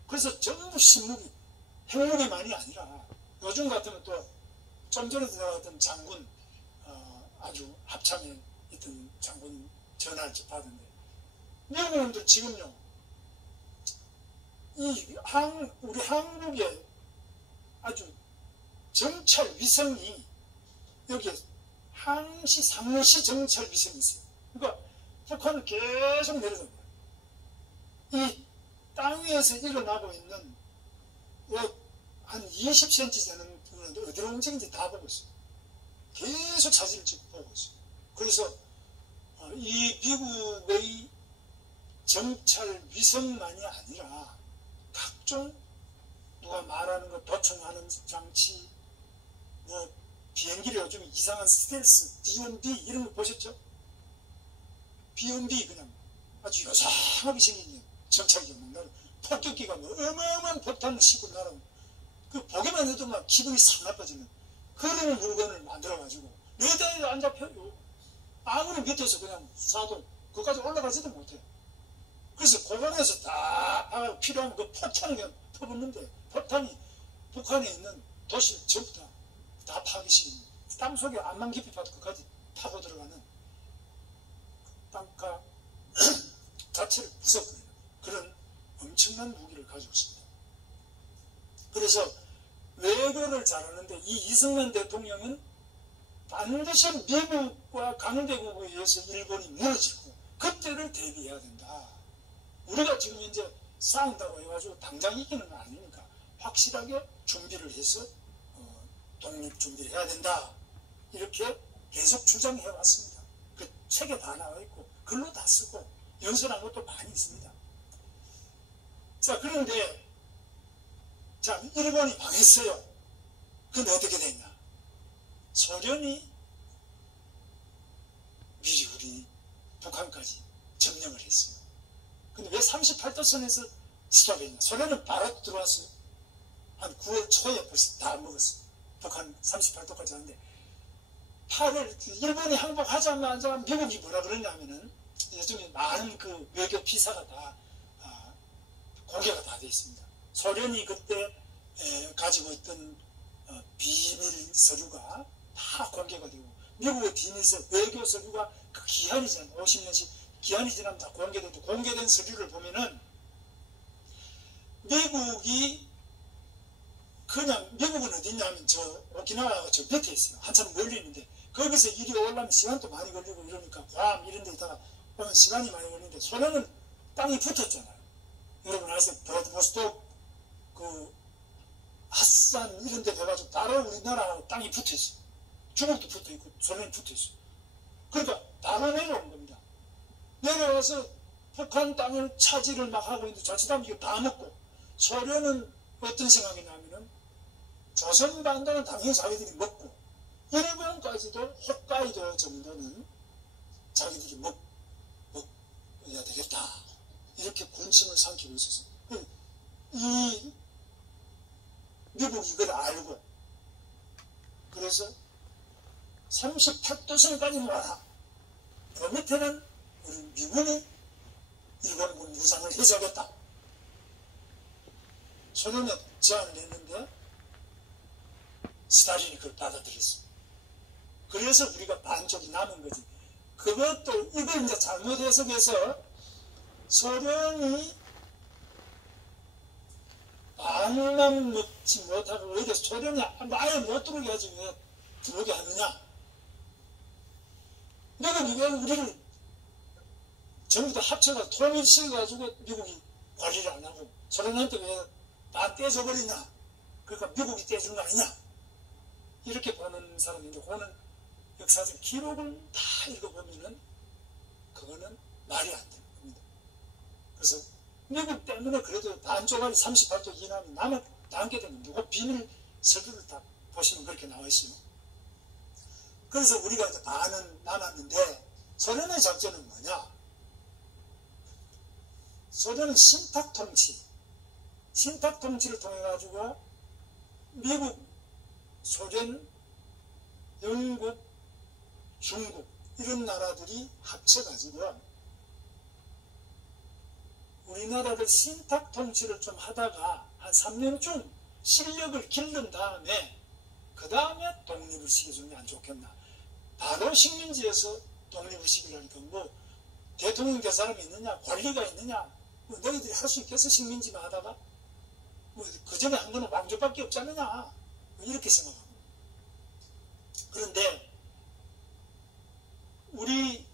그래서 전부 신무기, 핵무기만이 아니라 요즘 같으면 또 좀 전에 들어갔던 장군, 아주 합참에 있던 장군 전화를 받은데, 미국놈들 지금요, 우리 한국의 아주 정찰 위성이 여기에 항시, 상시 정찰 위성이 있어요. 그러니까 북한을 계속 내려다봐요. 이 땅 위에서 일어나고 있는 한 20cm 되는 부분은 어디로 움직이는지 다 보고 있어요. 계속 사진을 찍고 보고 있어요. 그래서 이 미국의 정찰 위성만이 아니라 각종 누가 말하는 거 도청하는 장치, 비행기를 요즘 이상한 스텔스, D&B 이런 거 보셨죠? B&B 그냥 아주 요상하게 생긴 정찰기 없는 나라, 폭격기가 어마어마한 폭탄을 싣고 날아오는, 그 보기만 해도 막 기분이 싹 나빠지는 그런 물건을 만들어가지고 레이더에 안 잡혀요. 아무리 밑에서 그냥 쏴도 그까지 올라가지도 못해. 그래서 고관에서 다 필요한 그 폭탄을 그냥 퍼붓는데, 폭탄이 북한에 있는 도시를 전부 다 파괴시킵니다. 땅속에 안만 깊이 파도 그까지 파고 들어가는 땅가 자체를 부숴버려요. 그런 엄청난 무기를 가지고 있습니다. 그래서 외교를 잘하는데 이 이승만 대통령은 반드시 미국과 강대국에 의해서 일본이 무너지고 그때를 대비해야 된다. 우리가 지금 현재 싸운다고 해가지고 당장 이기는 건 아니니까 확실하게 준비를 해서 독립 준비를 해야 된다. 이렇게 계속 주장해 왔습니다. 그 책에 다 나와 있고 글로 다 쓰고 연설한 것도 많이 있습니다. 자, 그런데 자, 일본이 망했어요. 근데 어떻게 됐냐? 소련이 미리 우리 북한까지 점령을 했어요. 근데 왜 38도선에서 스톱했냐? 소련은 바로 들어왔어요. 한 9월 초에 벌써 다 먹었어요. 북한 38도까지 하는데 8월 일본이 항복하자마자 미국이 뭐라 그러냐면은 요즘에 많은 그 외교 피사가 다 공개가 다 되어 있습니다. 소련이 그때 가지고 있던 비밀 서류가 다 공개가 되고 미국의 비밀서 외교 서류가 그 기한이 지나면 50년씩 기한이 지나면 다 공개되고 공개된 서류를 보면은 미국이 그냥 미국은 어디냐면 저 오키나와가 저 밑에 있어요. 한참 멀리 있는데 거기서 일이 오려면 시간도 많이 걸리고 이러니까 괌 이런 데 있다가 오면 시간이 많이 걸리는데 소련은 땅이 붙었잖아요. 여러분 아세요? 브라디보스톡 그 핫산 이런 데 가가지고 바로 우리나라하고 땅이 붙어있어요. 중국도 붙어있고 소련이 붙어있어요. 그러니까 바로 내려온 겁니다. 내려와서 북한 땅을 차지를 막 하고 있는데 자칫하면 이거 다 먹고 소련은 어떤 생각이냐면은 조선반도는 당연히 자기들이 먹고 일본까지도 홋카이도 정도는 자기들이 먹어야 되겠다. 이렇게 군침을 삼키고 있었어요. 이 미국이 이걸 알고 그래서 38도선까지 모아라. 그 밑에는 우리 미군이 일본군 무장을 해줘야겠다. 소련에 제안을 했는데 스탈린이 그걸 받아들였어. 그래서 우리가 반쪽이 남은 거지. 그것도 이걸 이제 잘못 해석해서 소련이 반만 먹지 못하고 왜 소련이 아예 못 들어오게 하지 왜 들어오게 하느냐. 내가 왜 우리를 전부 다 합쳐가 통일시켜가지고 미국이 관리를 안 하고 소련한테 왜 다 떼져버리냐. 그러니까 미국이 떼준 거 아니냐. 이렇게 보는 사람인데 그거는 역사적 기록을 다 읽어보면은 그거는 말이 안 되는 겁니다. 그래서 미국 때문에 그래도 반쪽짜리 38도 이남이 남게 되면 누구 비밀 서류를 다 보시면 그렇게 나와 있어요. 그래서 우리가 이제 반은 남았는데 소련의 작전은 뭐냐? 소련은 신탁 통치를 통해 가지고 미국, 소련, 영국, 중국 이런 나라들이 합쳐가지고 우리나라를 신탁 통치를 좀 하다가 한 3년쯤 실력을 기른 다음에 그 다음에 독립을 시켜주는 게 안 좋겠나. 바로 식민지에서 독립을 시키려니까 뭐 대통령 될 사람이 있느냐 관리가 있느냐 뭐 너희들이 할 수 있겠어 식민지만 하다가 뭐 그전에 한 거는 왕조밖에 없지 않느냐 뭐 이렇게 생각합니다. 그런데 우리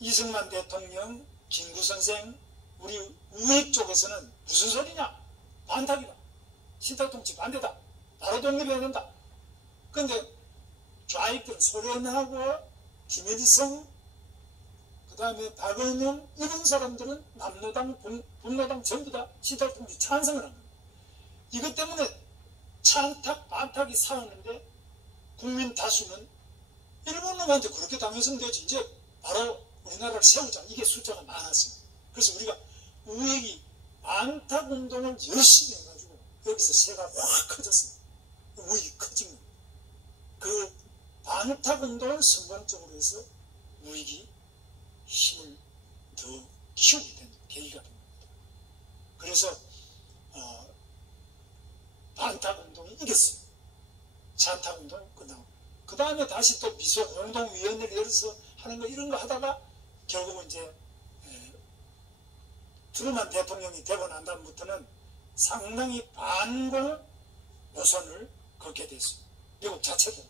이승만 대통령 김구 선생 우리 우익 쪽에서는 무슨 소리냐 반탁이다 신탁통치 반대다 바로 독립해야 된다. 그런데 좌익들 소련하고 김일성 그 다음에 박은영 이런 사람들은 남노당 북노당 전부 다 신탁통치 찬성을 합니다. 이것 때문에 찬탁 반탁이 싸우는데 국민 다수는 일본 놈한테 그렇게 당했으면 되지 이제 바로 우리나라를 세우자 이게 숫자가 많았어요. 그래서 우리가 우익이 반탁 운동을 열심히 해가지고 여기서 세가 확 커졌어요. 우익이 커진 거예요. 그 반탁 운동을 선봉적으로 해서 우익이 힘을 더 키우게 된 계기가 된 겁니다. 그래서 반탁 운동이 이겼어요. 찬탁 운동 끝나고 그 다음에 다시 또 미소 공동위원회를 열어서 하는 거 이런 거 하다가 결국은 이제 트루만 대통령이 되고 난 다음부터는 상당히 반공 노선을 걷게 됐어요. 미국 자체도.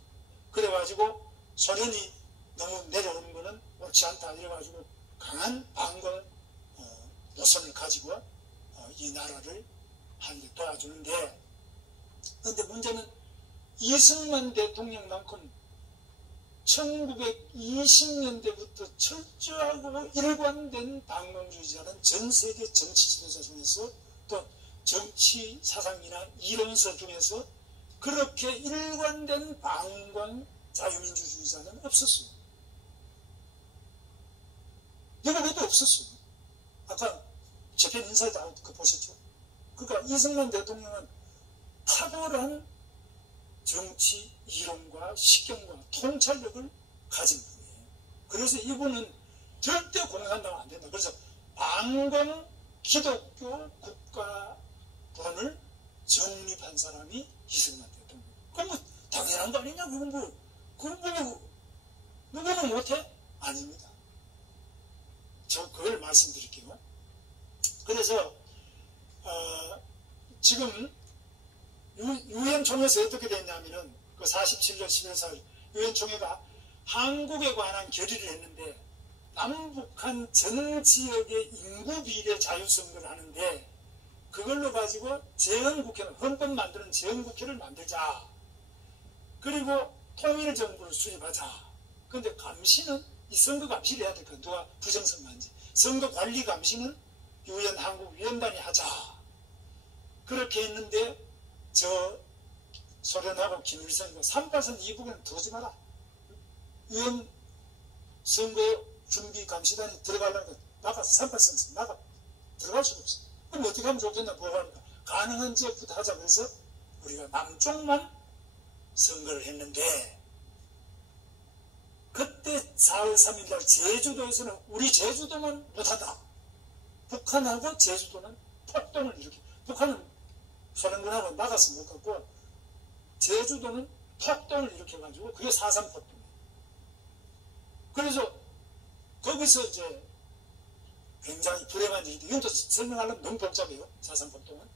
그래가지고 소련이 너무 내려오는 거는 옳지 않다 이래가지고 강한 반공 노선을 가지고 이 나라를 하는데 도와주는데 그런데 문제는 이승만 대통령만큼 1920년대부터 철저하고 일관된 반공주의자는 전 세계 정치 지도자 중에서 또 정치 사상이나 이론서 중에서 그렇게 일관된 반공 자유민주주의자는 없었어요. 미국에도 없었어요. 아까 재팬 인사이드 아웃 그 보셨죠? 그러니까 이승만 대통령은 탁월한 정치 이론과 식견과 통찰력을 가진 분이에요. 그래서 이분은 절대 공산당은 안 된다. 그래서 반공 기독교 국가권을 정립한 사람이 이승만 대통령. 그건 뭐 당연한 거 아니냐? 그건 뭐 누구는 못해? 아닙니다. 저 그걸 말씀드릴게요. 그래서 지금 유엔 총회에서 어떻게 됐냐면은 그 47년 11월 4일 유엔 총회가 한국에 관한 결의를 했는데 남북한 전 지역의 인구 비례 자유선거를 하는데 그걸로 가지고 재헌국회는 헌법 만드는 재헌국회를 만들자. 그리고 통일정부를 수립하자. 근데 감시는 이 선거 감시를 해야 될까? 누가 부정선거인지. 선거 관리 감시는 유엔 한국위원단이 하자. 그렇게 했는데 저 소련하고 김일성이 3.8선 이북에는 들어오지 마라. 유엔 선거 준비 감시단이 들어가려면 나가서 3.8선에서 나가 들어갈 수가 없어. 그럼 어떻게 하면 좋겠나 보고하니까 가능한 지역부터 하자. 그래서 우리가 남쪽만 선거를 했는데 그때 4월 3일날 제주도에서는 우리 제주도만 못하다. 북한하고 제주도는 폭동을 일으켜. 북한은 소련군하고 나가서 못 갔고 제주도는 폭동을 일으켜가지고 그게 4.3 폭동이에요. 그래서 거기서 이제 굉장히 불행한 일인데 이것도 설명하려면 너무 복잡해요. 4.3 폭동은.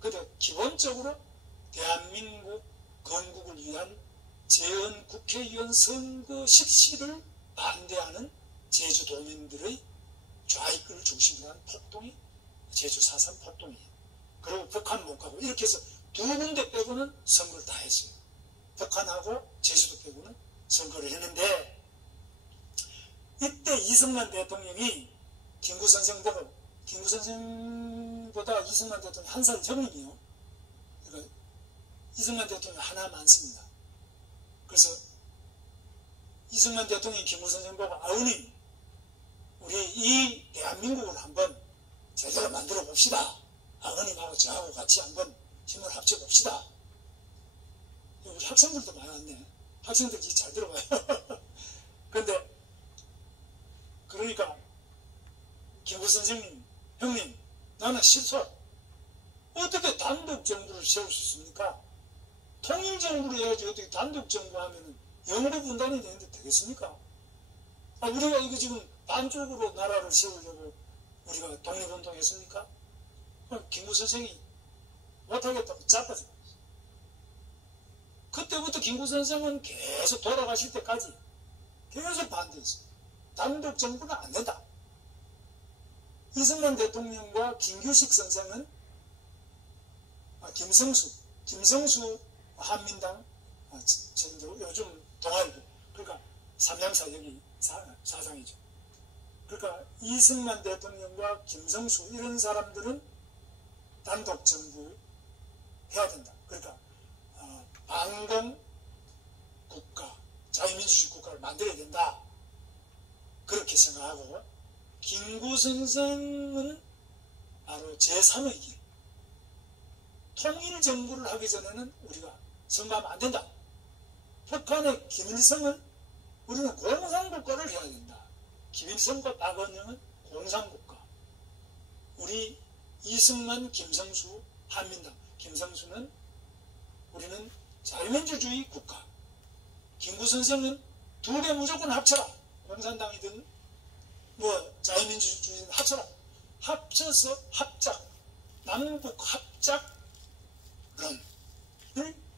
근데 기본적으로 대한민국 건국을 위한 재헌 국회의원 선거 실시를 반대하는 제주도민들의 좌익을 중심으로 한 폭동이 제주 4.3 폭동이에요. 그리고 북한 못 가고 이렇게 해서 두 군데 빼고는 선거를 다 했어요. 북한하고 제주도 빼고는 선거를 했는데 이때 이승만 대통령이 김구 선생 보고 김구 선생보다 이승만 대통령이 한 살 젊은이요. 그러니까 이승만 대통령이 하나 많습니다. 그래서 이승만 대통령이 김구 선생 보고 아우님 우리 이 대한민국을 한번 제대로 만들어 봅시다. 아버님하고 저하고 같이 한번 힘을 합쳐 봅시다. 우리 학생들도 많이 왔네. 학생들이 잘 들어봐요. 근데 그러니까 김구 선생님, 형님 나는 싫소. 어떻게 단독 정부를 세울 수 있습니까? 통일 정부를 해야지 어떻게 단독 정부 하면은 영으로 분단이 되는데 되겠습니까? 우리가 이거 지금 반쪽으로 나라를 세우려고 우리가 독립운동 했습니까? 그럼 김구 선생이 못하겠다고 자빠져. 그때부터 김구 선생은 계속 돌아가실 때까지 계속 반대했어요. 단독 정부는 안 된다. 이승만 대통령과 김규식 선생은 김성수 한민당 요즘 동아일보 그러니까 삼양사 여기 사장이죠. 그러니까 이승만 대통령과 김성수 이런 사람들은 단독 정부 해야 된다. 그러니까 반공 국가, 자유민주주의 국가를 만들어야 된다. 그렇게 생각하고 김구 선생은 바로 제3의 길. 통일 정부를 하기 전에는 우리가 선거하면 안 된다. 북한의 김일성은 우리는 공산국가를 해야 된다. 김일성과 박원영은 공산국가. 우리 이승만, 김성수, 한민당. 김성수는 우리는 자유민주주의 국가. 김구 선생은 두 개 무조건 합쳐라. 공산당이든 자유민주주의든 합쳐라. 합쳐서 합작. 남북 합작론을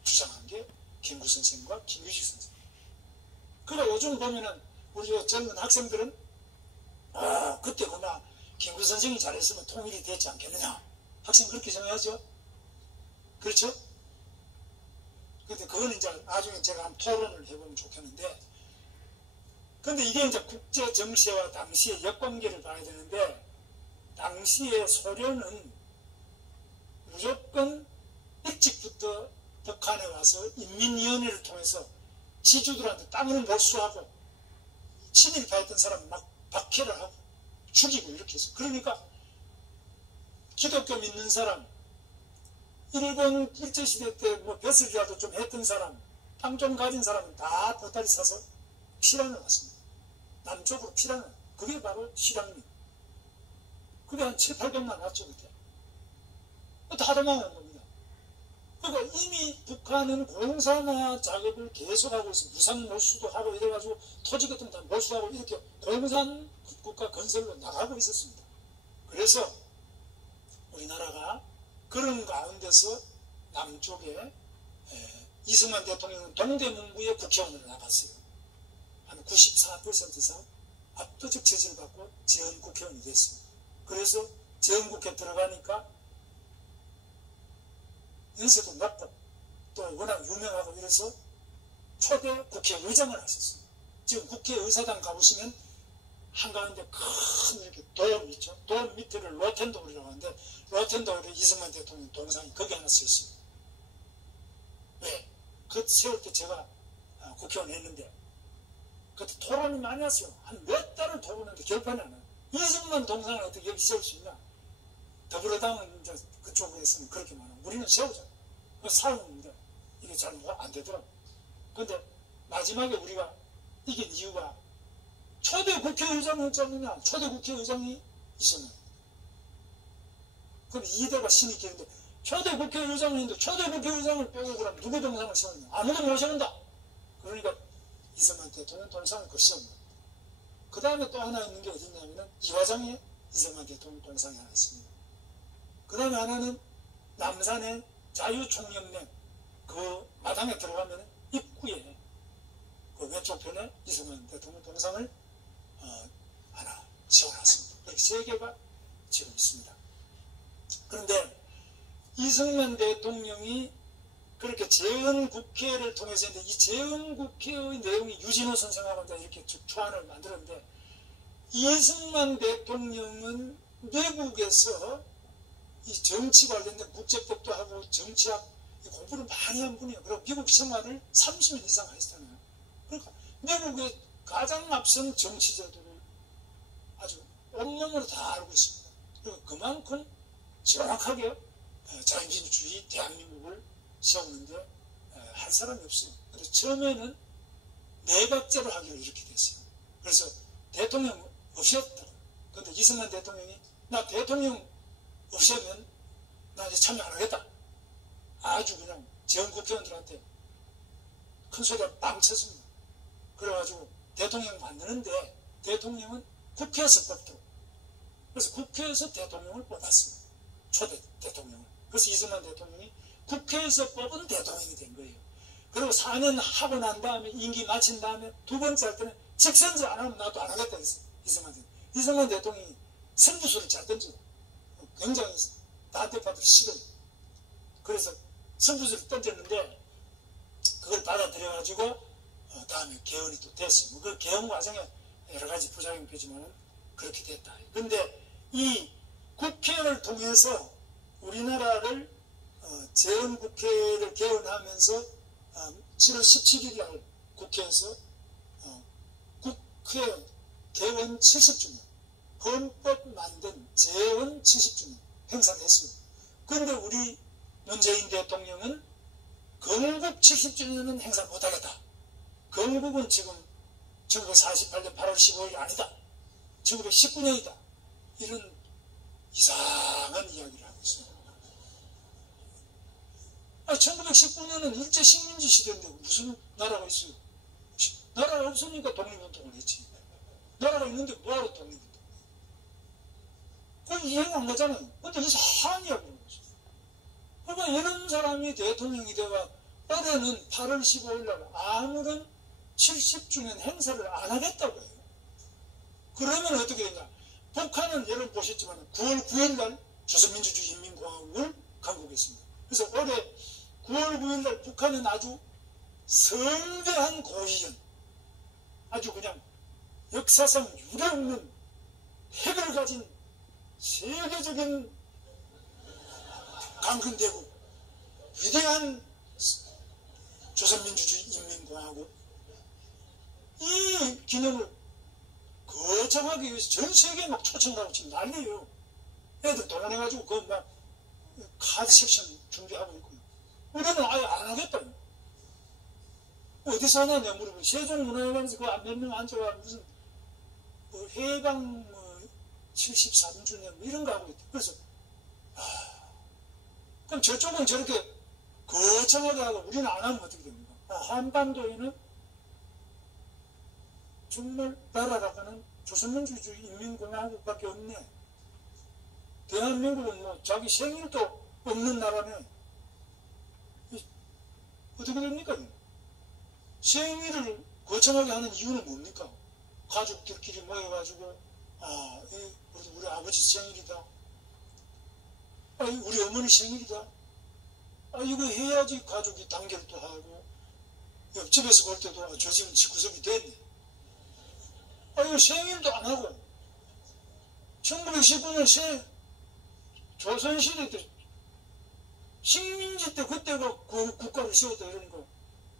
주장한 게 김구 선생과 김규식 선생. 그러니까 요즘 보면은 우리 젊은 학생들은 그때 그만 김구 선생이 잘했으면 통일이 됐지 않겠느냐. 학생 그렇게 생각하죠. 그렇죠? 근데 그거는 이제 나중에 제가 한번 토론을 해보면 좋겠는데, 근데 이게 이제 국제 정세와 당시의 역관계를 봐야 되는데, 당시에 소련은 무조건 일찍부터 북한에 와서 인민위원회를 통해서 지주들한테 땅을 몰수하고 친일파했던 사람 막 박해를 하고 죽이고 이렇게 해서, 그러니까 기독교 믿는 사람, 일본 일제시대 때 벼슬이라도 좀 했던 사람, 땅 좀 가진 사람은 다 보따리 사서 피란을 왔습니다. 남쪽으로 피란을. 그게 바로 실향민. 그게 한 7, 800만 왔죠 그때. 다 도망간 겁니다. 그러니까 이미 북한은 공산화 작업을 계속하고 있어. 무상 몰수도 하고 이래가지고 토지 같은 거 다 몰수하고 이렇게 공산 국가 건설로 나가고 있었습니다. 그래서 우리나라가 그런 가운데서 남쪽에 이승만 대통령은 동대문구에 국회의원으로 나갔어요. 한 94% 이상 압도적 지지를 받고 재헌국회의원이 됐습니다. 그래서 재헌국회 들어가니까 연세도 높고 또 워낙 유명하고 이래서 초대 국회의장을 하셨어요. 지금 국회의사당 가보시면 한가운데 큰 이렇게 돔 있죠. 돔 밑에를 로텐도울이라고 하는데 로텐도울에 이승만 대통령 동상이 거기 하나 서 있습니다. 왜? 그 세울 때 제가 국회의원 했는데 그때 토론이 많이 왔어요. 한 몇 달을 토론했는데 결판이 안 나요. 이승만 동상을 어떻게 여기 세울 수 있나? 더불어당은 이제 그쪽에서는 그렇게 많아. 우리는 세우자. 싸우는데 이게 잘 안 되더라고. 근데 마지막에 우리가 이긴 이유가 초대 국회의장이 있잖느냐. 초대 국회의장이 있었나요? 그럼 이대가 신이 끼는데 초대 국회의장을 했는데 초대 국회의장을 빼고 그럼 누구 동상을 세웠냐? 아무도 못 세운다. 그러니까 이승만 대통령 동상을 그 세운 거예요. 그 다음에 또 하나 있는 게 어디 있냐면은 이화장에 이승만 대통령 동상이 하나 있습니다. 그 다음에 하나는 남산의 자유총연맹 그 마당에 들어가면 입구에 그 왼쪽 편에 이승만 대통령 동상을 하나 지어놨습니다. 이렇게 세 개가 지금 있습니다. 그런데 이승만 대통령이 그렇게 재헌국회를 통해서 했는데 이 재헌국회의 내용이 유진호 선생하고 이렇게 초안을 만들었는데 이승만 대통령은 외국에서 이 정치 관련된 국제법도 하고 정치학 공부를 많이 한 분이에요. 그리고 미국 생활을 30년 이상 하셨잖아요. 그러니까 미국의 가장 앞선 정치자들을 아주 온몸으로 다 알고 있습니다. 그리고 그만큼 정확하게 자유민주주의 대한민국을 세우는데 할 사람이 없어요. 그래서 처음에는 내각제로 하기로 이렇게 됐어요. 그래서 대통령 없었다. 그런데 이승만 대통령이 나 대통령 없으면 나 이제 참여 안 하겠다. 아주 그냥 재헌국회의원들한테 큰 소리를 빵 쳤습니다. 그래가지고 대통령 만드는데 대통령은 국회에서 뽑도록. 그래서 국회에서 대통령을 뽑았습니다. 초대 대통령을. 그래서 이승만 대통령이 국회에서 뽑은 대통령이 된 거예요. 그리고 4년 하고 난 다음에 임기 마친 다음에 두 번째 할 때는 직선제 안 하면 나도 안 하겠다 했어요. 이승만 대통령이 승부수를 잘 던져요. 굉장히 나한테 봐도 싫어요. 그래서 승부수를 던졌는데 그걸 받아들여가지고 다음에 개헌이 또 됐어요. 그 개헌 과정에 여러 가지 부작용이 되지만 그렇게 됐다. 근데 이 국회를 통해서 우리나라를 재헌국회를 개헌하면서 7월 17일 날 국회에서 국회 개헌 70주년 헌법 만든 재헌 70주년 행사를 했어요. 그런데 우리 문재인 대통령은 건국 70주년은 행사 못하겠다. 건국은 지금 1948년 8월 15일이 아니다. 1919년이다. 이런 이상한 이야기를 하고 있어요. 1919년은 일제식민지 시대인데 무슨 나라가 있어요? 나라가 없으니까 독립운동을 했지. 나라가 있는데 뭐하러 독립운동을 해? 그건 이해가 안 가잖아요. 근데 이상한 이야기를 하고 있어요. 그러니까 이런 사람이 대통령이 되가 올해는 8월 15일 날 아무런 70주년 행사를 안 하겠다고 해요. 그러면 어떻게 되냐? 북한은 여러분 보셨지만 9월 9일 날 조선민주주의 인민공화국을 강국했습니다. 그래서 올해 9월 9일 날 북한은 아주 성대한 고위원, 아주 그냥 역사상 유례없는 핵을 가진 세계적인 강근대국, 위대한 조선민주주의 인민공화국, 이 기념을 거창하기 위해서 전 세계에 막 초청하고 지금 난리예요. 애들 동원해가지고 그 막 카드 섹션 준비하고 있고. 우리는 아예 안 하겠다. 어디서 하나 내가 물어보고 세종문화회관에서 그 몇 명 앉아가 무슨 뭐 해방 뭐 73주년 뭐 이런 거 하고 있다. 그래서 그럼 저쪽은 저렇게 거창하게 하고 우리는 안 하면 어떻게 됩니까? 한반도에는 정말 나라라고는 조선민주주의 인민공화국밖에 없네. 대한민국은 뭐 자기 생일도 없는 나라네. 어떻게 됩니까? 생일을 거창하게 하는 이유는 뭡니까? 가족들끼리 모여가지고 우리 아버지 생일이다. 우리 어머니 생일이다. 이거 해야지 가족이 단결도 하고 옆집에서 볼 때도 저 집은 집구석이 됐네. 이거 생일도 안 하고 1919년 조선시대 때 식민지 때 그때가 그 국가를 세웠다 이러는 거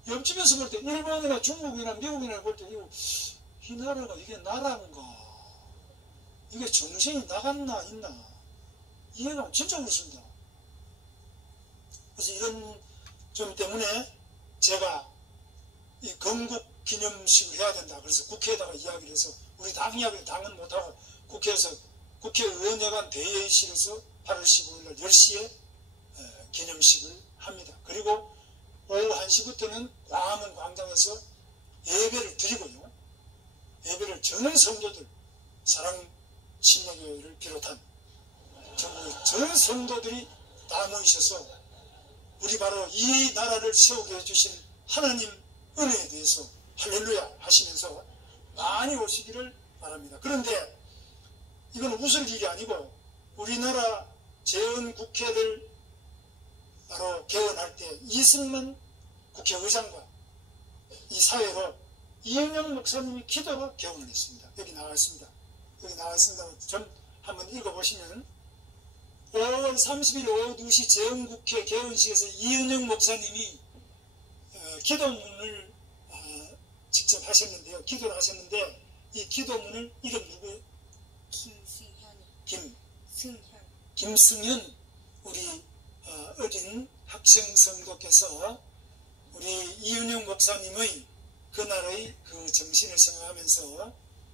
옆집에서 볼 때 일본이나 중국이나 미국이나 볼 때 이 나라가 이게 나라인가 이게 정신이 나갔나 있나 이해가 진짜 그렇습니다. 그래서 이런 점 때문에 제가 이 건국 기념식을 해야 된다. 그래서 국회에다가 이야기를 해서 우리 당 이야기를 당은 못하고 국회에서 국회의원회관 대회의실에서 8월 15일 날 10시에 기념식을 합니다. 그리고 오후 1시부터는 광화문 광장에서 예배를 드리고요. 예배를 전 성도들 사랑침례교회를 비롯한 전국의 전 성도들이 다 모이셔서 우리 바로 이 나라를 세우게 해주신 하나님 은혜에 대해서 할렐루야 하시면서 많이 오시기를 바랍니다. 그런데 이건 웃을 일이 아니고 우리나라 재헌국회를 바로 개원할 때 이승만 국회의장과 이 사회로 이은영 목사님이 기도로 개원을 했습니다. 여기 나와 있습니다. 여기 나와 있습니다. 좀 한번 읽어보시면 5월 30일 오후 2시 재헌국회 개원식에서 이은영 목사님이 기도문을 직접 하셨는데요. 기도를 하셨는데 이 기도문을 이름 누구예요? 김승현 우리 어린 학생 성도께서 우리 이은영 목사님의 그날의 그 정신을 생각하면서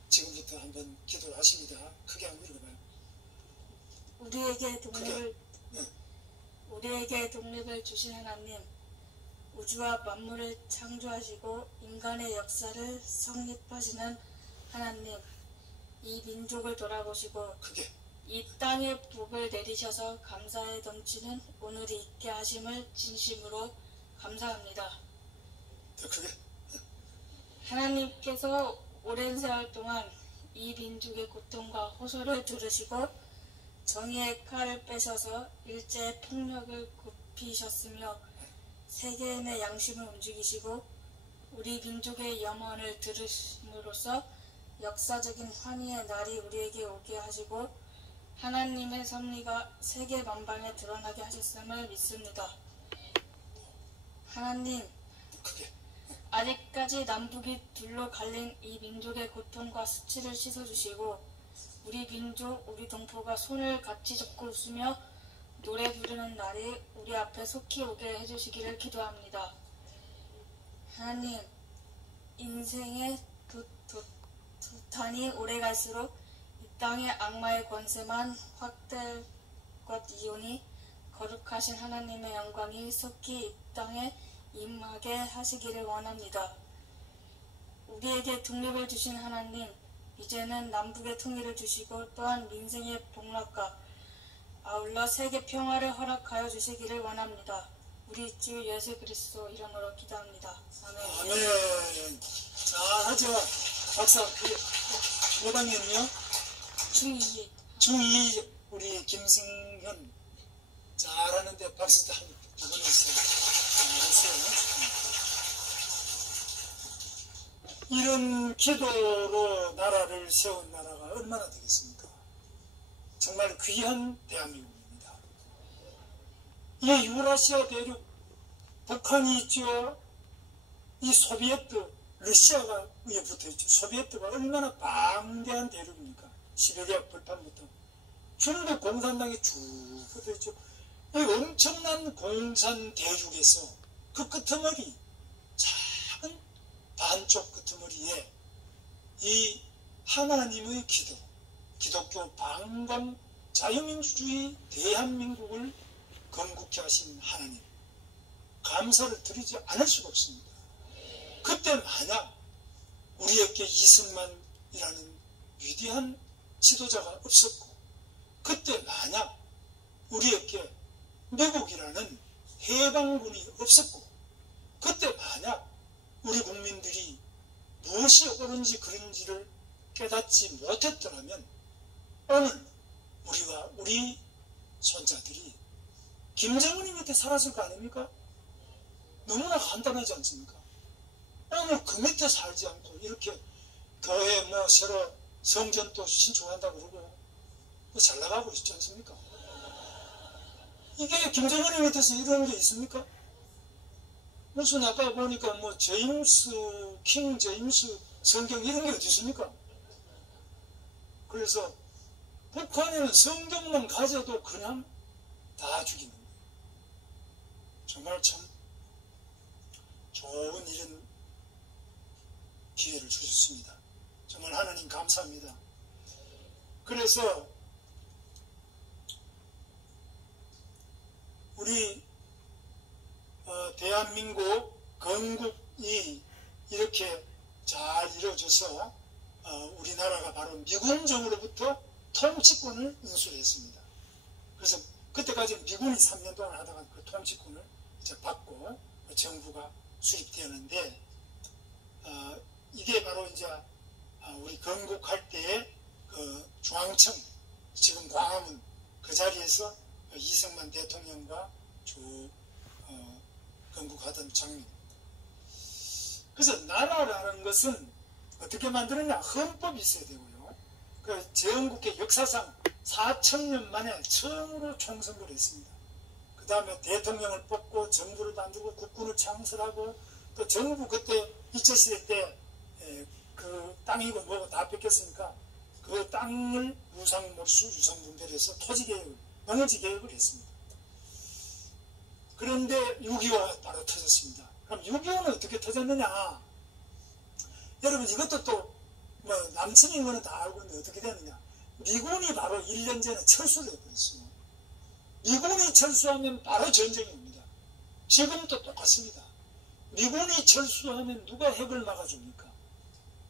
지금부터 한번 기도를 하십니다. 크게 한번 읽어봐요. 우리에게 독립을 주신 하나님, 우주와 만물을 창조하시고 인간의 역사를 성립하시는 하나님, 이 민족을 돌아보시고 이 땅에 복을 내리셔서 감사에 넘치는 오늘이 있게 하심을 진심으로 감사합니다. 더 크게. 하나님께서 오랜 세월 동안 이 민족의 고통과 호소를 들으시고 정의의 칼을 빼셔서 일제의 폭력을 굽히셨으며 세계인의 양심을 움직이시고 우리 민족의 염원을 들으심으로써 역사적인 환희의 날이 우리에게 오게 하시고 하나님의 섭리가 세계 만방에 드러나게 하셨음을 믿습니다. 하나님, 아직까지 남북이 둘로 갈린 이 민족의 고통과 수치를 씻어주시고 우리 민족, 우리 동포가 손을 같이 잡고 웃으며 노래 부르는 날이 우리 앞에 속히 오게 해주시기를 기도합니다. 하나님, 인생의 도탄이 오래갈수록 이 땅의 악마의 권세만 확대할 것이오니 거룩하신 하나님의 영광이 속히 이 땅에 임하게 하시기를 원합니다. 우리에게 독립을 주신 하나님, 이제는 남북의 통일을 주시고 또한 민생의 복락과 아울러 세계 평화를 허락하여 주시기를 원합니다. 우리 주 예수 그리스도 이름으로 기도합니다. 아멘. 아멘. 잘하죠. 박사 몇 학년이요? 중2. 중2 우리 김승현 잘하는데 박수도 한 번 했어요. 잘했어요. 이런 기도로 나라를 세운 나라가 얼마나 되겠습니까? 정말 귀한 대한민국입니다. 이 유라시아 대륙, 북한이 있죠. 이 소비에트, 러시아가 위에 붙어있죠. 소비에트가 얼마나 방대한 대륙입니까? 시베리아 불판부터. 중국 공산당이 쭉 붙어있죠. 이 엄청난 공산 대륙에서 그 끄트머리, 작은 반쪽 끄트머리에 이 하나님의 기도, 기독교 방광 자유민주주의 대한민국을 건국케 하신 하나님, 감사를 드리지 않을 수가 없습니다. 그때 만약 우리에게 이승만이라는 위대한 지도자가 없었고, 그때 만약 우리에게 미국이라는 해방군이 없었고, 그때 만약 우리 국민들이 무엇이 옳은지 그른지를 깨닫지 못했더라면 오늘 우리와 우리 손자들이 김정은이 밑에 살았을 거 아닙니까? 너무나 간단하지 않습니까? 오늘 그 밑에 살지 않고 이렇게 교회 뭐 새로 성전 또 신축한다고 그러고 잘 나가고 있지 않습니까? 이게 김정은이 밑에서 이런 게 있습니까? 무슨 아까 보니까 뭐 킹 제임스 성경 이런 게 어디 있습니까? 그래서 북한에는 성경만 가져도 그냥 다 죽이는 거예요. 정말 참 좋은 이런 기회를 주셨습니다. 정말 하나님 감사합니다. 그래서 우리 대한민국 건국이 이렇게 잘 이루어져서 우리나라가 바로 미군정으로부터 통치권을 인수했습니다. 그래서 그때까지 미군이 3년 동안 하다가 그 통치권을 이제 받고 정부가 수립되었는데, 이게 바로 이제 우리 건국할 때 그 중앙청, 지금 광화문 그 자리에서 이승만 대통령과 건국하던 장면입니다. 그래서 나라라는 것은 어떻게 만드느냐? 헌법이 있어야 되고요. 그 제헌국회 역사상 4,000년 만에 처음으로 총선거를 했습니다. 그 다음에 대통령을 뽑고 정부를 만들고 국군을 창설하고, 또 정부 그때 일제시대 때 그 땅이고 뭐고 다 뺏겼으니까 그 땅을 유상몰수 유상분배를 해서 토지개혁을, 농지개혁을 했습니다. 그런데 6.25가 바로 터졌습니다. 그럼 6.25는 어떻게 터졌느냐? 여러분 이것도 또 뭐 남친인 거는 다 알고 있는데 어떻게 되느냐? 미군이 바로 1년 전에 철수를 해버렸어요. 미군이 철수하면 바로 전쟁이 옵니다. 지금도 똑같습니다. 미군이 철수하면 누가 핵을 막아줍니까?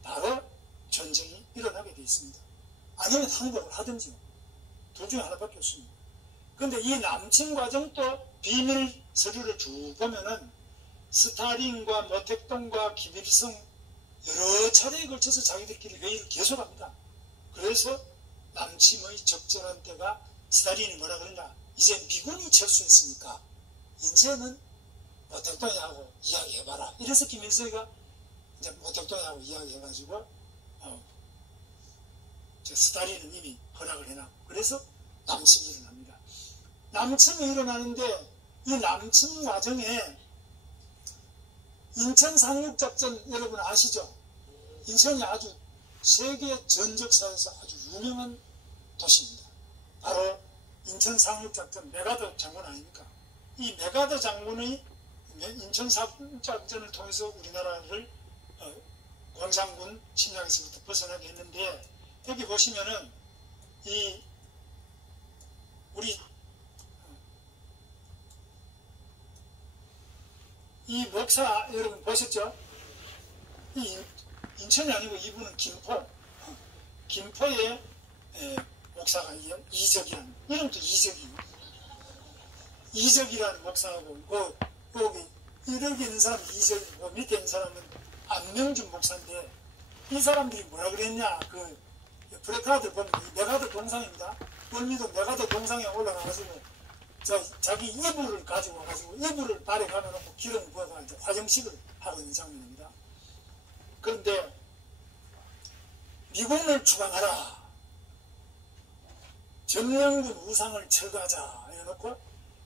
바로 전쟁이 일어나게 되어 있습니다. 아니면 항복을 하든지요. 둘 중에 하나밖에 없습니다. 그런데 이 남침 과정도 비밀 서류를 쭉 보면은 스탈린과 모택동과 김일성 여러 차례에 걸쳐서 자기들끼리 회의를 계속합니다. 그래서 남침의 적절한 때가, 스탈린이 뭐라 그러냐? 이제 미군이 철수했으니까 이제는 모택동이하고 이야기해봐라. 이래서 김일성이가 이제 모택동이하고 이야기해가지고 스탈린은 이미 허락을 해놨고, 그래서 남침이 일어납니다. 남침이 일어나는데 이 남침 과정에 인천 상륙작전 여러분 아시죠? 인천이 아주 세계 전적사에서 아주 유명한 도시입니다. 바로 인천 상륙작전 메가더 장군 아닙니까? 이 메가더 장군의 인천 상륙작전을 통해서 우리나라를 공산군 침략에서부터 벗어나게 했는데, 여기 보시면은 이 목사 여러분 보셨죠? 인천이 아니고 이분은 김포의 목사가 이적이라는, 이름도 이적이에요. 이적이라는 목사하고 거기 이렇게 있는 사람 이적이고 밑에 있는 사람은 안명준 목사인데, 이 사람들이 뭐라 그랬냐? 그 프레카드 보면 메가더 동상입니다. 월미도 메가더 동상에 올라가가지고 자기 이불을 가지고 와가지고 이불을 발에 감아놓고 기름 부어가지고 화장식을 하고 있는 장면입니다. 그런데 미군을 추방하라, 점령군 우상을 철거하자 해놓고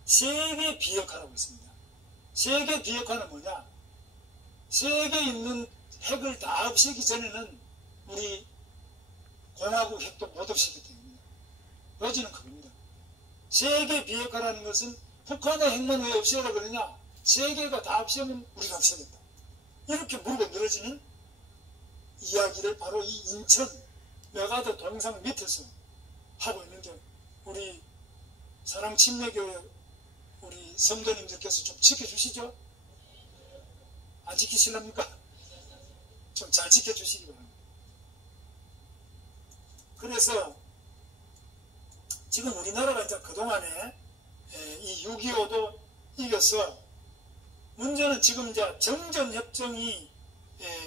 세계 비핵화라고 있습니다. 세계 비핵화는 뭐냐? 세계에 있는 핵을 다 없애기 전에는 우리 공화국 핵도 못 없애기 때문입니다. 요지는 그겁니다. 세계 비핵화라는 것은 북한의 핵만 왜 없애라 그러냐? 세계가 다 없애면 우리가 없애겠다. 이렇게 물고 늘어지는 이야기를 바로 이 인천 메가더 동상 밑에서 하고 있는데, 우리 사랑침례교회 우리 성도님들께서 좀 지켜주시죠? 안 지키실랍니까? 좀 잘 지켜주시기 바랍니다. 그래서 지금 우리나라가 이제 그동안에 이 6.25도 이겨서 문제는 지금 이제 정전협정이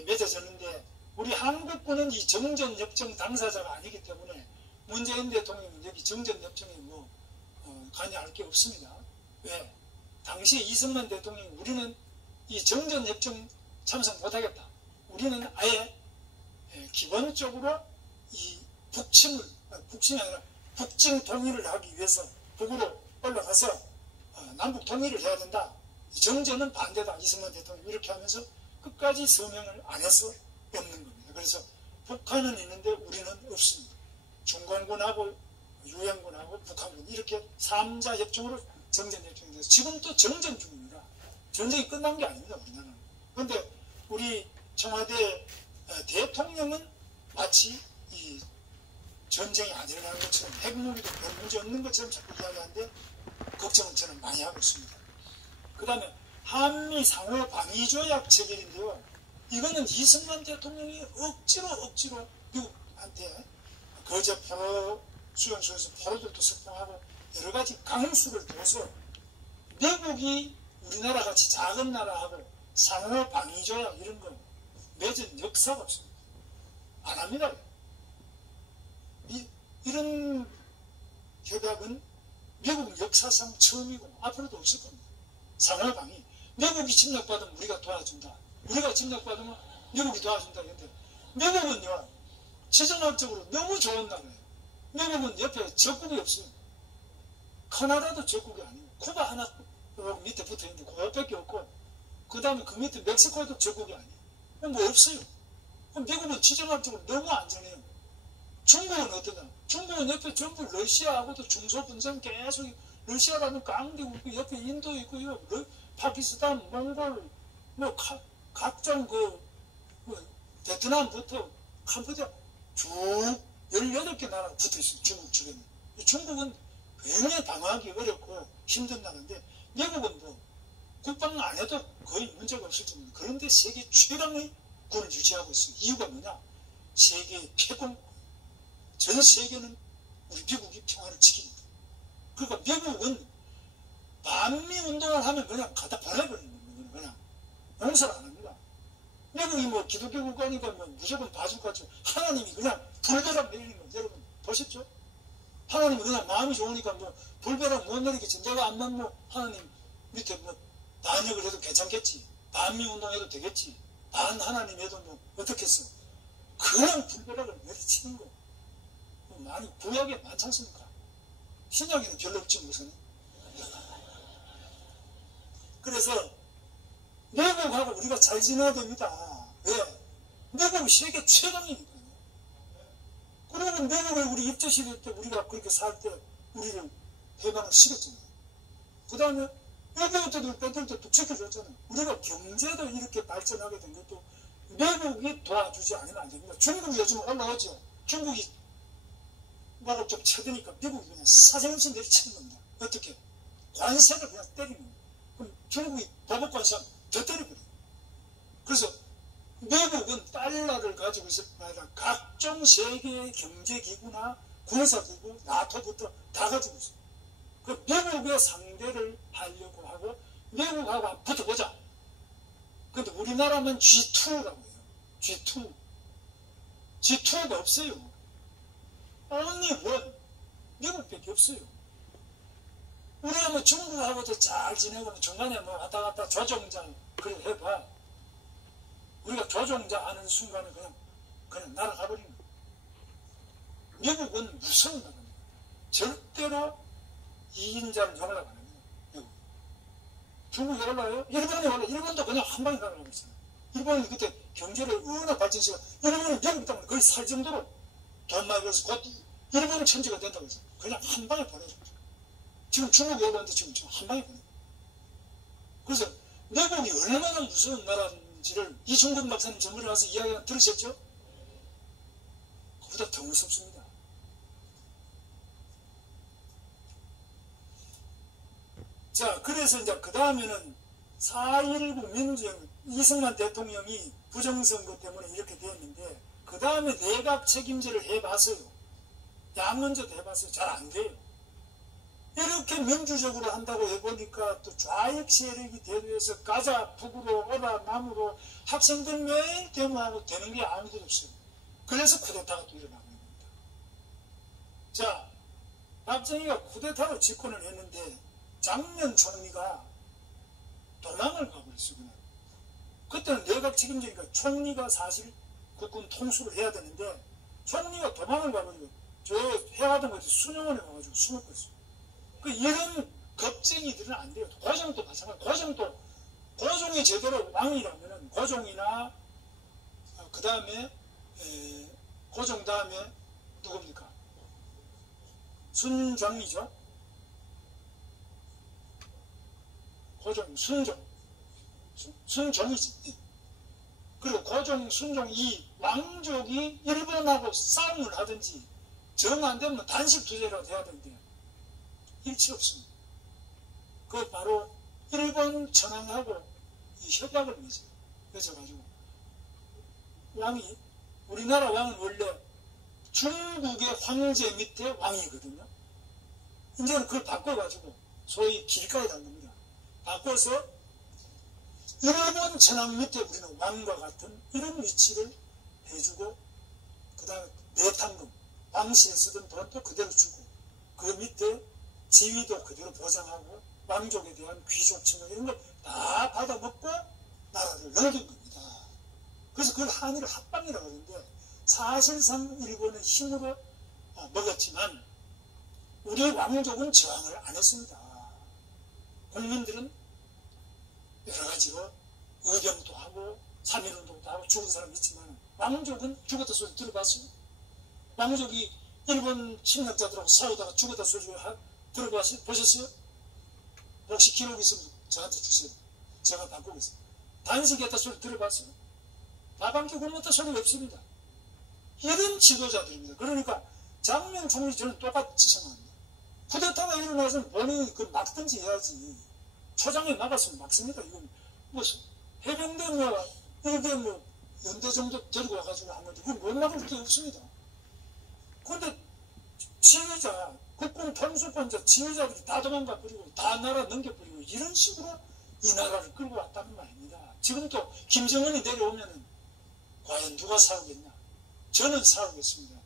맺어졌는데 우리 한국군은 이 정전협정 당사자가 아니기 때문에 문재인 대통령은 여기 정전협정에 뭐 관여할 게 없습니다. 왜? 당시에 이승만 대통령이 우리는 이 정전협정 참석 못하겠다. 우리는 아예 기본적으로 이 북침이 아니라 북진 통일을 하기 위해서 북으로 올라가서 남북 통일을 해야 된다. 정전은 반대다. 이승만 대통령이 이렇게 하면서 끝까지 서명을 안 해서 없는 겁니다. 그래서 북한은 있는데 우리는 없습니다. 중공군하고 유엔군하고 북한군 이렇게 3자 협정으로 정전협정이 돼서 지금 또 정전 중입니다. 전쟁이 끝난 게 아닙니다. 우리나라는. 그런데 우리 청와대 대통령은 마치 이 전쟁이 안 일어나는 것처럼 핵무기도 별 문제 없는 것처럼 자꾸 이야기하는데 걱정은 저는 많이 하고 있습니다. 그 다음에 한미 상호 방위 조약 체결인데요. 이거는 이승만 대통령이 억지로 미국한테 거제 포로 수용소에서 포로들도 석방하고 여러 가지 강수를 둬서 미국이 우리나라 같이 작은 나라하고 상호 방위 조약 이런 거 맺은 역사가 없습니다. 안 합니다. 이런 협약은 미국 역사상 처음이고 앞으로도 없을 겁니다. 상호 방위. 미국이 침략받으면 우리가 도와준다. 우리가 침략받으면 미국이 도와준다. 그런데 미국은요, 지정학적으로 너무 좋은 나라예요. 미국은 옆에 적국이 없어요. 캐나다도 적국이 아니고, 쿠바 하나 밑에 붙어 있는데, 그것밖에 없고, 그 다음에 그 밑에 멕시코도 적국이 아니에요. 뭐 없어요. 그럼 미국은 지정학적으로 너무 안전해요. 중국은 어떠냐? 중국은 옆에 전부 러시아하고도 중소분쟁 계속, 러시아라는 깡대고 있고, 옆에 인도 있고요, 파키스탄, 몽골, 뭐, 각종 베트남부터 캄보디아 쭉 18개 나라가 붙어 있어요. 중국 주변에. 중국은 굉장히 방어하기 어렵고 힘든 나라인데, 미국은 뭐, 국방 안 해도 거의 문제가 없을 정도입니다. 그런데 세계 최강의 군을 유지하고 있어요. 이유가 뭐냐? 세계의 패권, 전 세계는 우리 미국이 평화를 지킵니다. 그러니까 미국은 반미 운동을 하면 그냥 갖다 보내버리는 겁니다. 그냥 용서를 안 합니다. 미국이 뭐 기독교 국가니까 뭐 무조건 봐줄 것 같죠. 하나님이 그냥 불벼락 내리는 거 여러분 보셨죠? 하나님이 그냥 마음이 좋으니까 뭐 불벼락 못 내리겠지. 내가 안만 뭐 하나님 밑에 뭐 반역을 해도 괜찮겠지. 반미 운동해도 되겠지. 반 하나님 해도 뭐 어떻겠어. 그냥 불벼락을 내리치는 거. 많이 구약에 많지 않습니까? 신약에는 별로 없지 무슨. 그래서 미국하고 우리가 잘 지내야 됩니다. 왜? 미국은 세계 최강이니까요. 그러면 미국을 우리 입조시대 때 우리가 그렇게 살 때 우리를 해방을 시켰잖아요. 그 다음에 외교 때도 빼들 때도 지켜줬잖아요. 우리가 경제도 이렇게 발전하게 된 것도 미국이 도와주지 않으면 안 됩니다. 중국이 요즘 올라오죠. 중국이 막을 좀 쳐드니까 미국이 그냥 사정없이 내리치는 겁니다. 어떻게? 관세를 그냥 때리는 거예요. 그럼 중국이 보복관세하면 더 때려버려요. 그래서 미국은 달러를 가지고 있을 뿐 아니라 각종 세계 경제기구나 군사기구, 나토부터 다 가지고 있어요. 그 미국의 상대를 하려고 하고 미국하고 붙어보자. 근데 우리나라는 G2라고 해요. G2. G2가 없어요. only one. 미국밖에 없어요. 우리가 뭐 중국하고도 잘 지내고 중간에 뭐 왔다 갔다 조종장 그래 해봐. 우리가 조종장 하는 순간에 그냥 날아가버리는 거예요. 미국은 무서운 나라입니다. 절대로 2인자를 용납 안 합니다. 미국. 중국이 올라요? 일본이 올라요? 일본도 그냥 한 방에 날아가고 있어요. 일본이 그때 경제를 워낙 발전시켜 일본은 미국 땅을 거의 살 정도로 돈 많이 벌어서 곧 일본은 천지가 된다고 해서 그냥 한 방에 보내줍니다. 지금 중국이 올라왔는데 지금 한 방에 보내요. 그래서 미국이 얼마나 무서운 나라인지를 이충근 박사님 전문에 와서 이야기 들으셨죠? 그보다 더 무섭습니다. 자, 그래서 이제 그 다음에는 4.19 민주행, 이승만 대통령이 부정선거 때문에 이렇게 됐는데, 그 다음에 내각 책임제를 해봤어요. 양원제도 해봤어요. 잘 안 돼요. 이렇게 민주적으로 한다고 해보니까 또 좌익 세력이 대두해서 가자, 북으로, 오라, 남으로 학생들 매일 데모하고 되는 게 아무것도 없어요. 그래서 쿠데타가 또 일어나고 있는 겁니다. 자, 박정희가 쿠데타로 집권을 했는데 장면 총리가 도망을 가버렸어요. 그냥. 그때는 내각 책임제니까 총리가 사실 국군 통수를 해야 되는데 총리가 도망을 가버리고 저 해하던 것이 수녀원에 가가지고 숨을 껐어요. 그 이런 겁쟁이들은 안 돼요. 고종도 마찬가지. 고종이 제대로 왕이라면은 고종이나 그 다음에 고종 다음에 누굽니까? 순종이죠. 고종, 순종이지. 그리고 고종, 순종 이 왕족이 일본하고 싸움을 하든지 정 안 되면 단식 투쟁이라도 해야 되는데 일치 없습니다. 그 바로 일본 천황하고 이 협약을 맺어가지고 왕이 우리나라 왕은 원래 중국의 황제 밑에 왕이거든요. 이제는 그걸 바꿔가지고 소위 길가에 단 겁니다. 바꿔서 일본 천황 밑에 우리는 왕과 같은 이런 위치를 해주고 그 다음에 내탕금 왕실에 쓰던 돈도 그대로 주고 그 밑에 지위도 그대로 보장하고 왕족에 대한 귀족 칭호 이런 걸 다 받아먹고 나라를 넓은 겁니다. 그래서 그걸 한일 합방이라고 하는데 사실상 일본은 힘으로 먹었지만 우리 왕족은 저항을 안 했습니다. 국민들은 여러 가지로 의병도 하고 3.1운동도 하고 죽은 사람이 있지만 왕족은 죽었다 소리 들어봤어요? 왕족이 일본 침략자들하고 싸우다가 죽었다 소리 들어보셨어요? 혹시 기록 있으면 저한테 주세요. 제가 바꾸겠습니다. 단식했다 소리 들어봤어요? 다방기 굶었다 소리 없습니다. 이런 지도자들입니다. 그러니까 장면 총리 저는 똑같이 생각합니다. 쿠데타가 일어나서는 본인이 그 막든지 해야지. 초장에 나갔으면 막습니다. 이건 뭐 해병대 이렇게 연대 정도 데리고 와가지고 한 건데 그건 못 막을 게 없습니다. 그런데 지휘자, 국군 통수권자 지휘자들이 다 도망가 버리고 다 나라 넘겨버리고 이런 식으로 이 나라를 끌고 왔다는 말입니다. 지금 또 김정은이 내려오면은 과연 누가 싸우겠냐? 저는 싸우겠습니다.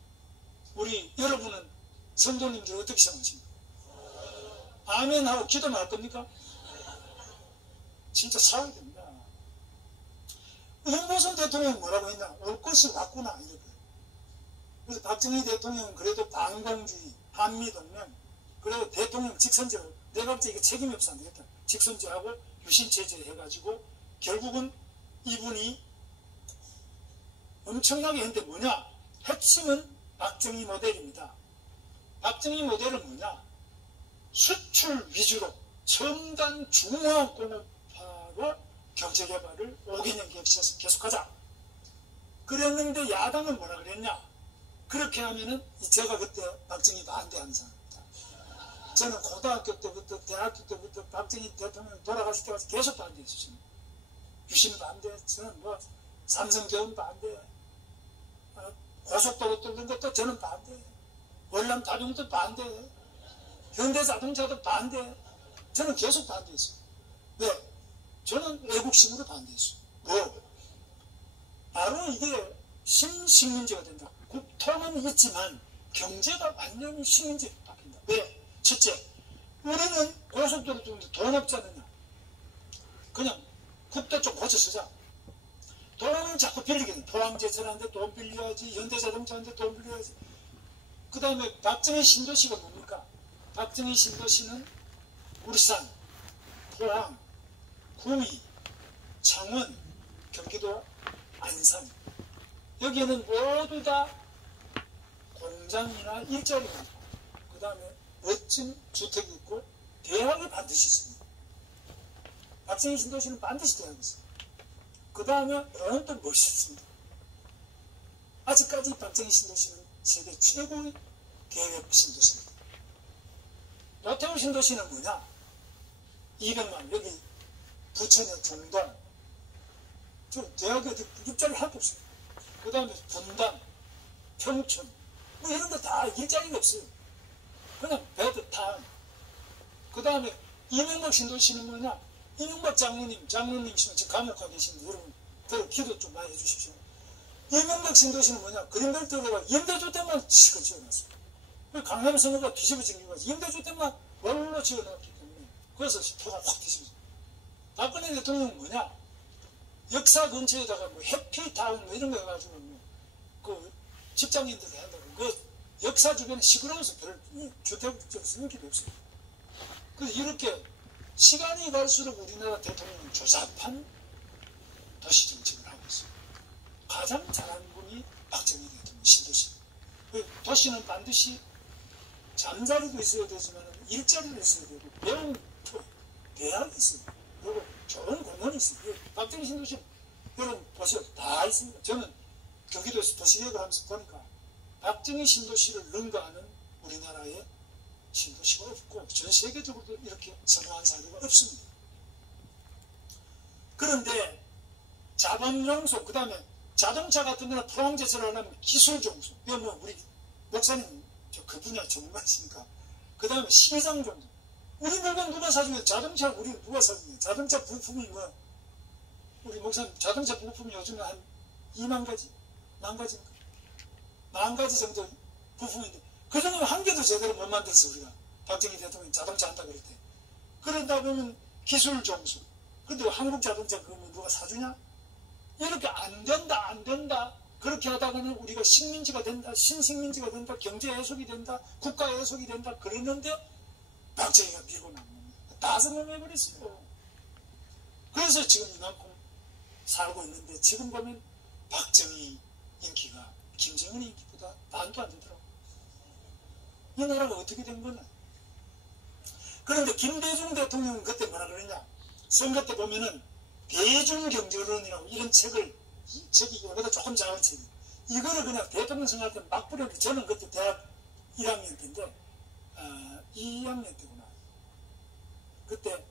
우리 여러분은 성도님들 어떻게 생각하십니까? 아멘 하고 기도만 할 겁니까? 진짜 싸워야 됩니다. 윤보선 대통령은 뭐라고 했냐? 올 것이 왔구나 이렇게. 그래서 박정희 대통령은 그래도 반공주의, 한미동맹, 그래도 대통령 직선제로 내각제 책임이 없어 안 되겠다. 직선제하고 유신체제 해가지고 결국은 이분이 엄청나게 했는데 뭐냐? 핵심은 박정희 모델입니다. 박정희 모델은 뭐냐? 수출 위주로 첨단 중화공업화로 경제개발을 5개년 계속하자. 그랬는데 야당은 뭐라 그랬냐? 그렇게 하면은 제가 그때 박정희 반대하는 사람입니다. 저는 고등학교 때부터 대학교 때부터 박정희 대통령 돌아가실 때까지 계속 반대했어요. 유신 반대, 저는 뭐 삼성개헌 반대, 고속도로 뚫는 것도 저는 반대, 월남 다중도 반대, 현대자동차도 반대, 저는 계속 반대했어요. 왜? 저는 애국심으로 반대했어요. 뭐? 바로 이게 신식민지가 된다. 국토는 있지만 경제가 완전히 식민지로 바뀐다. 왜? 첫째, 우리는 고속도로 뚫는데 돈 없지 않느냐. 그냥 국도 쪽 고쳐 쓰자. 돈은 자꾸 빌리게 돼. 포항제철한테 돈 빌려야지, 현대자동차한테 돈 빌려야지. 그 다음에 박정희 신도시가 뭡니까? 박정희 신도시는 울산, 포항, 구미, 창원, 경기도, 안산. 여기에는 모두 다 공장이나 일자리가 있고, 그 다음에 멋진 주택이 있고, 대학이 반드시 있습니다. 박정희 신도시는 반드시 대학이 있습니다. 그 다음에 여러분 또 멋있습니다. 아직까지 박정희 신도시는 세계 최고의 계획 신도시입니다. 노태우 신도시는 뭐냐? 200만 여기 부천의 중동 저 대학에 일자리 할 게 없어요. 그 다음에 분당, 평촌 뭐 이런 거 다 일자리가 없어요. 그냥 베드타운. 그 다음에 이명박 신도시는 뭐냐, 이명박 장로님이시면 지금 감옥 가 계신데 여러분 그 기도 좀 많이 해주십시오. 이명박 신도시는 뭐냐, 그린벨트가 임대주택만 시커 지어놨어요. 강남 선거가 뒤집어진 이유가 임대주택만 원로 지어놨기 때문에 그래서 표가 확 뒤집어져요. 박근혜 대통령은 뭐냐, 역사 근처에다가 뭐 해피타운 뭐 이런 거 해가지고 그 직장인들이 한다고 그 역사 주변에 시끄러워서 별 주택 좀 쓰는 게 없어요. 그래서 이렇게 시간이 갈수록 우리나라 대통령은 조잡한 도시 정책을 하고 있어요. 가장 잘하는 분이 박정희 대통령 신도시. 도시는 반드시 잠자리도 있어야 되지만 일자리도 있어야 되고 배운 대학이 있어요. 그리고 좋은 공원이 있어요. 박정희 신도시 여러분 보세요. 다 있습니다. 저는 경기도에서 도시계획을 하면서 보니까 박정희 신도시를 능가하는 우리나라의 신도시가 없고 전 세계적으로도 이렇게 선호한 사례가 없습니다. 그런데 자본용소, 그 다음에 자동차 같은 데는 포항제철을 하려면 기술종소, 이거 뭐 우리 목사님 그 분야 전문가시니까. 그 다음에 시장종소. 우리 물건 누가 사주면 자동차 우리 누가 사주면 자동차 부품이 뭐 우리 목사님 자동차 부품이 요즘에 한 2만 가지? 만 가지인가? 10,000가지 정도 부품인데 그 정도면 한 개도 제대로 못 만들었어. 우리가 박정희 대통령이 자동차 한다 그럴 때. 그러다 보면 기술 종수. 근데 한국 자동차 그거 누가 사주냐? 이렇게 안 된다. 그렇게 하다가는 우리가 식민지가 된다, 신식민지가 된다, 경제 해속이 된다, 국가 해속이 된다 그랬는데 박정희가 밀고 나온 겁니다. 다 성공해버렸어요. 그래서 지금 이만큼 살고 있는데 지금 보면 박정희 인기가 김정은 인기보다 반도 안 되더라고. 이 나라가 어떻게 된 거냐. 그런데 김대중 대통령은 그때 뭐라 그랬냐. 선거 때 보면은 대중경제론이라고 이런 책을, 책이 이거보다 조금 작은 책이, 이거를 그냥 대통령 선거할 때 막 뿌렸는데 저는 그때 대학 1학년 때인데 2학년 때구나. 그때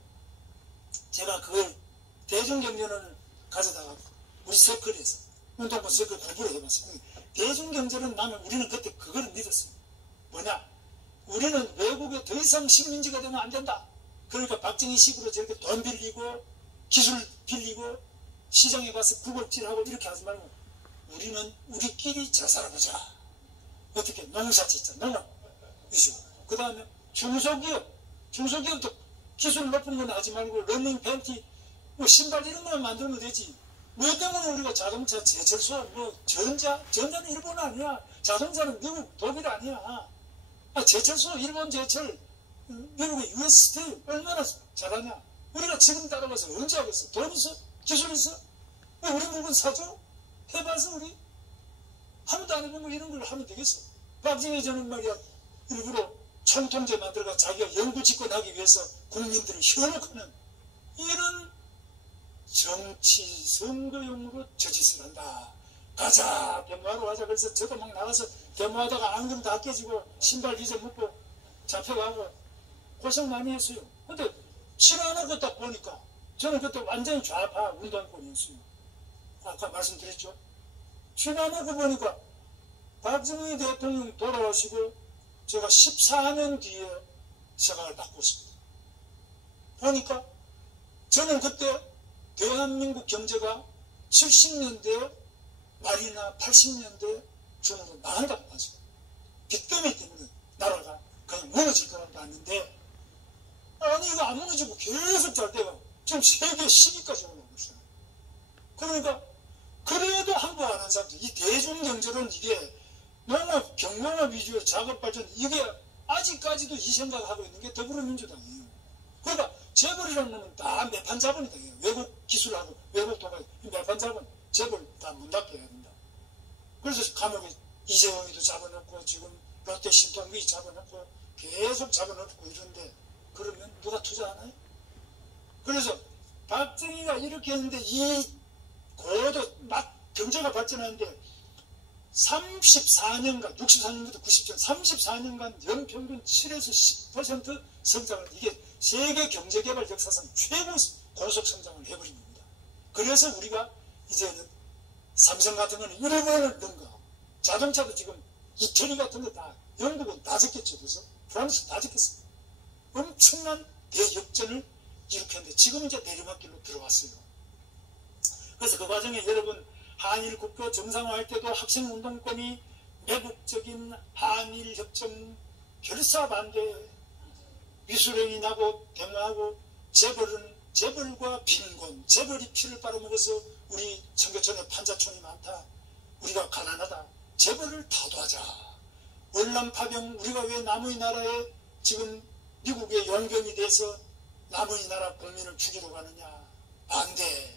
제가 그걸 대중경제론을 가져다가 우리 서클에서 운동부 서클 공부를 해봤어요. 대중경제론 나면 우리는 그때 그거를 믿었어요. 뭐냐, 우리는 외국에 더 이상 식민지가 되면 안 된다. 그러니까 박정희식으로 저렇게 돈 빌리고 기술 빌리고 시장에 가서 구걸질하고 이렇게 하지 말고 우리는 우리끼리 잘 살아보자. 어떻게 농사 짓자. 농업 이시고. 그 다음에 중소기업도 기술 높은 건 하지 말고 러닝 팬티 뭐 신발 이런 거만 만들면 되지. 뭐 때문에 우리가 자동차, 제철소, 뭐 전자는 일본 아니야. 자동차는 미국, 독일 아니야. 제철소, 일본 제철, 미국의 US 스테일 얼마나 잘하냐. 우리가 지금 따라가서 언제 하겠어? 돈 있어? 기술 있어? 왜 우리 물건 사줘? 해봐서 우리? 하나도 안 해보면 이런 걸 하면 되겠어. 박정희 저는 말이야 일부러 총통제 만들어가 자기가 영구 집권하기 위해서 국민들을 현혹하는 이런 정치 선거용으로 저짓을 한다. 가자, 데모하러 가자. 그래서 저도 막 나가서 데모하다가 안경 다 깨지고 신발 잊어먹고 잡혀가고 고생 많이 했어요. 근데 싫어하는 딱 보니까 저는 그때 완전히 좌파 운동권이었어요. 아까 말씀드렸죠. 싫어하는 거 보니까 박정희 대통령 돌아가시고 제가 14년 뒤에 생각을 바꿨습니다. 보니까 저는 그때 대한민국 경제가 70년대 말이나 80년대 중으로 망한다고 봤어요. 빚더미 때문에 나라가 그냥 무너질 거라고 봤는데 아니 이거 안 무너지고 계속 잘 돼가 지금 세계 10위까지 올라오고 있어요. 그러니까 그래도 한국 안 한 사람들 이 대중경제론 이게 농업, 경농업 위주의 작업발전 이게 아직까지도 이 생각하고 있는 게 더불어민주당이에요. 그러니까 재벌이라는 놈은 다 매판 자본이 돼요. 외국 기술하고 외국 도박 매판 자본 재벌 다 문 닫게 해야 된다. 그래서 감옥에 이재용이도 잡아놓고 지금 롯데 신통기 잡아놓고 계속 잡아놓고 이런데 그러면 누가 투자하나요? 그래서 박정희가 이렇게 했는데 이 고도 막 경제가 발전하는데 34년간 64년부터 90년 34년간 연평균 7에서 10% 성장을 이게 세계 경제개발 역사상 최고 고속성장을 해버린 겁니다. 그래서 우리가 이제는 삼성 같은 거는 1억원을 넘가, 자동차도 지금 이태리 같은 거 다, 영국은 다 적겠죠. 그래서 프랑스 다 적겠습니다. 엄청난 대역전을 일으켰는데 지금 이제 내리막길로 들어왔어요. 그래서 그 과정에 여러분 한일 국교 정상화할 때도 학생운동권이 매국적인 한일 협정 결사 반대 미수령이 나고 데모하고 재벌과 빈곤, 재벌이 피를 빨아먹어서 우리 청계천에 판자촌이 많다. 우리가 가난하다. 재벌을 타도하자. 월남파병, 우리가 왜 남의 나라에 지금 미국의 용병이 돼서 남의 나라 국민을 죽이러 가느냐. 반대.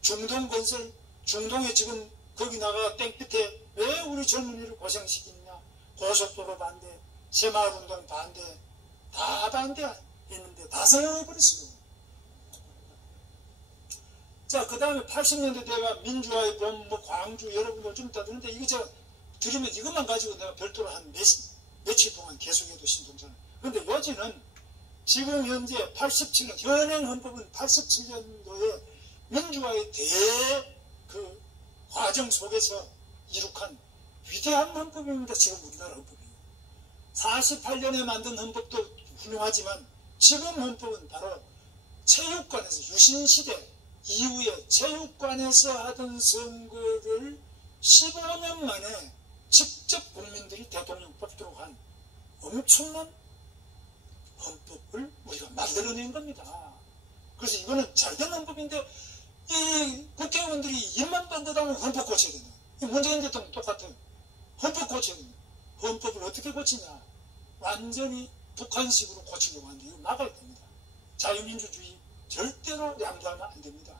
중동 건설, 중동에 지금 거기 나가 땡끝에 왜 우리 젊은이를 고생시키느냐. 고속도로 반대, 새마을운동 반대, 다 반대했는데 다 성공해버렸어요. 자, 그 다음에 80년대 대가 민주화의 봄, 광주 여러분들 좀 이따 드는데 이거 제가 드리면 이것만 가지고 내가 별도로 한 며칠 동안 계속해도 신동자는. 그런데 요지는 지금 현재 87년, 현행 헌법은 87년도에 민주화의 그 과정 속에서 이룩한 위대한 헌법입니다. 지금 우리나라 헌법이에요. 48년에 만든 헌법도 훌륭하지만 지금 헌법은 바로 체육관에서 유신시대 이후에 체육관에서 하던 선거를 15년 만에 직접 국민들이 대통령 뽑도록 한 엄청난 헌법을 우리가 만들어낸 겁니다. 그래서 이거는 잘된 헌법인데 이 국회의원들이 입만 번듯하면 헌법 고쳐야 되냐. 문재인 대통령 똑같아요. 헌법 고쳐야 되냐. 헌법을 어떻게 고치냐. 완전히 북한식으로 고치려고 하는데 이거 막아야 됩니다. 자유민주주의 절대로 양보하면 안 됩니다.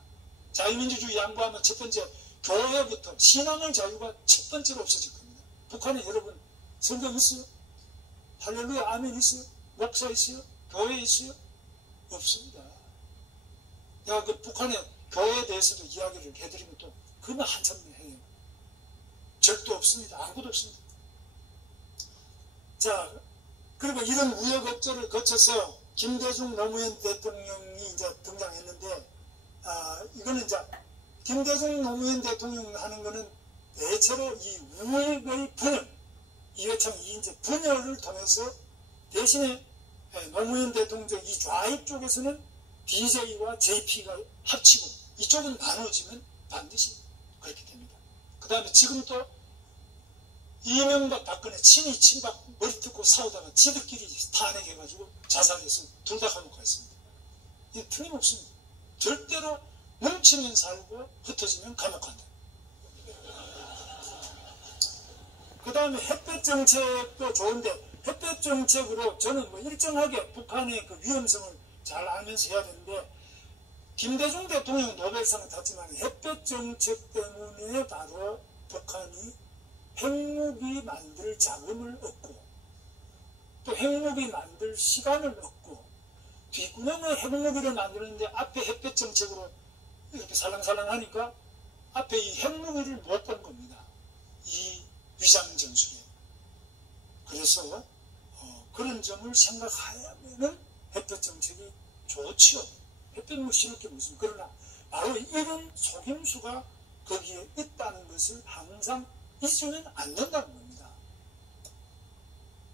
자유민주주의 양보하면 첫 번째 교회부터 신앙의 자유가 첫 번째로 없어질 겁니다. 북한에 여러분 성경 있어요? 할렐루야 아멘 있어요? 목사 있어요? 교회 있어요? 없습니다. 내가 그 북한의 교회에 대해서도 이야기를 해드리면 또 그만 한참 해요. 절도 없습니다. 아무것도 없습니다. 자, 그리고 이런 우여곡절을 거쳐서 김대중 노무현 대통령이 이제 등장했는데, 이거는 이제 김대중 노무현 대통령 하는 거는 대체로 이 우익의 분열, 이회창이 이제 분열을 통해서 대신에 노무현 대통령 이 좌익 쪽에서는 DJ와 JP가 합치고 이쪽은 나눠지면 반드시 그렇게 됩니다. 그 다음에 지금 또 이명박 박근혜 친이 친박 머리 뜯고 싸우다가 지들끼리 탄핵해가지고 자살해서 둘 다 감옥 가 있습니다. 이게 틀림없습니다. 절대로 뭉치면 살고 흩어지면 감옥 간다. 그 다음에 햇볕 정책도 좋은데 햇볕 정책으로 저는 뭐 일정하게 북한의 그 위험성을 잘 알면서 해야 되는데 김대중 대통령은 노벨상을 탔지만 햇볕 정책 때문에 바로 북한이 핵무기 만들 자금을 얻고 또 핵무기 만들 시간을 얻고 뒷구녕에 핵무기를 만드는데 앞에 햇볕 정책으로 이렇게 살랑살랑 하니까 앞에 이 핵무기를 못 본 겁니다. 이 위장전술에. 그래서 그런 점을 생각하면은 햇볕 정책이 좋지요. 햇볕 뭐 싫을 게 무슨. 그러나 바로 이런 속임수가 거기에 있다는 것을 항상 잊으면 안 된다는 겁니다.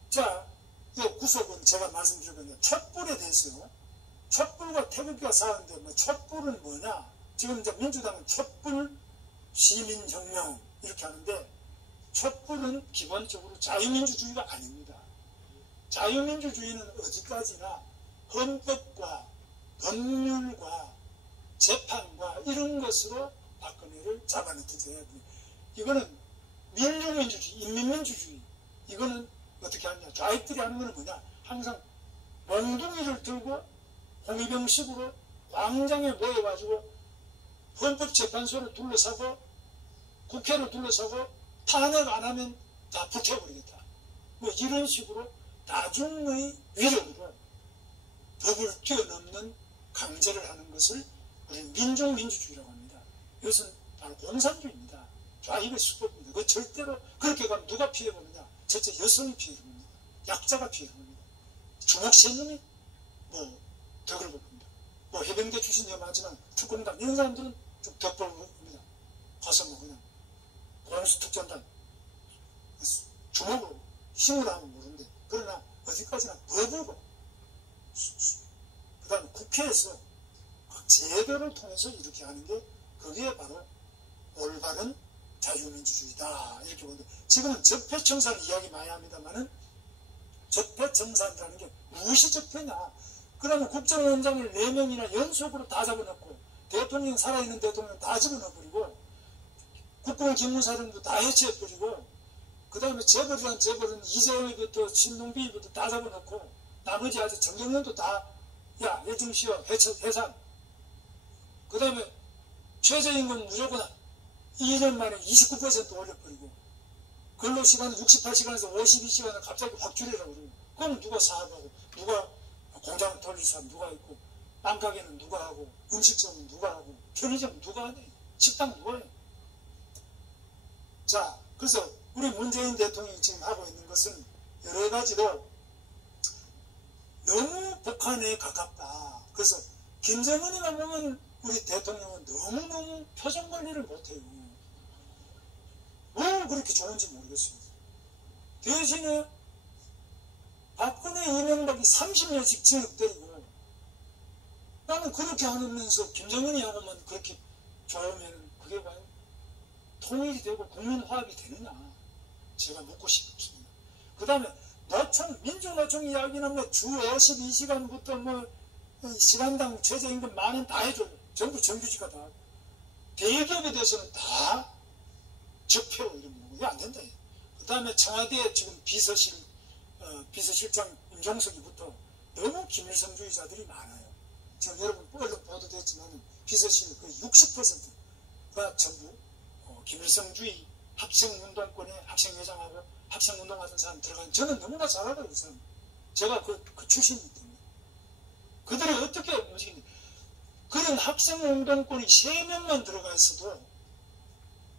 자, 이 구속은 제가 말씀드린 건데 촛불에 대해서요. 촛불과 태극기가 싸우는데 뭐 촛불은 뭐냐? 지금 이제 민주당은 촛불 시민혁명 이렇게 하는데 촛불은 기본적으로 자유민주주의가 아닙니다. 자유민주주의는 어디까지나 헌법과 법률과 재판과 이런 것으로 박근혜를 잡아내야 됩니다. 이거는 민주민주주의, 인민민주주의. 이거는 어떻게 하냐. 좌익들이 하는 거는 뭐냐. 항상 몽둥이를 들고 홍위병식으로 광장에 모여가지고 헌법재판소를 둘러싸고 국회를 둘러싸고 탄핵 안 하면 다 불태워버리겠다. 뭐 이런 식으로 나중의 위력으로 법을 뛰어넘는 강제를 하는 것을 우리는 민중민주주의라고 합니다. 이것은 바로 공산주의입니다. 좌익의 수법입니다. 그 절대로 그렇게 가면 누가 피해보느냐. 첫째 여성이 피해봅니다. 약자가 피해봅니다. 주먹 센 놈이 뭐 해병대 출신이야 많지만 특공단 이런 사람들은 좀 격벌입니다. 가서 뭐 그냥 공수특전단 주먹으로 힘으로 하면 모르는데 그러나 어디까지나 법으로 그 다음에 국회에서 제도를 통해서 이렇게 하는 게 그게 바로 올바른 자유민주주의다 이렇게 보는데 지금은 적폐청산 이야기 많이 합니다만은 적폐청산이라는 게 무엇이 적폐냐. 그러면 국정원장을 4명이나 연속으로 다 잡아놓고 대통령 살아있는 대통령 다 집어넣어버리고 국공기무사령부 다 해체해버리고 그 다음에 재벌이란 재벌은 이재용부터 신동비부터 다 잡아놓고 나머지 아직 정경련도 다 야 예정시효 해산 그 다음에 최저임금 무조건 2년 만에 29% 올려버리고 근로시간은 68시간에서 52시간을 갑자기 확 줄이라고 그러고 그럼 누가 사업하고 누가 공장 돌릴 사람 누가 있고 빵가게는 누가 하고 음식점은 누가 하고 편의점 누가 하네 식당 누가 해. 자 그래서 우리 문재인 대통령이 지금 하고 있는 것은 여러 가지로 너무 북한에 가깝다. 그래서 김정은이만 보면 우리 대통령은 너무너무 표정 관리를 못해요. 왜 그렇게 좋은지 모르겠어요. 대신에 박근혜 이명박이 30년씩 징역 때리고 나는 그렇게 하면서 김정은이 하고만 그렇게 좋으면 그게 과연 통일이 되고 국민 화합이 되느냐 제가 묻고 싶습니다. 그 다음에 노총 민주노총 이야기는 주 52시간부터 뭐 시간당 최저임금 10,000원 다 해줘요. 전부 정규직화 다 하고 대기업에 대해서는 다 적폐로 이런 거 안 된다. 그 다음에 청와대 지금 비서실장 임종석이부터 너무 김일성주의자들이 많아요. 지금 여러분 언론 보도됐지만 비서실 거의 60%가 전부 김일성주의 학생운동권에 학생회장하고 학생운동하던 사람 들어간 저는 너무나 잘 알아요. 그 사람. 제가 그 출신이기 때문에. 그들이 어떻게 움직이는지 그런 학생운동권이 3명만 들어가 있어도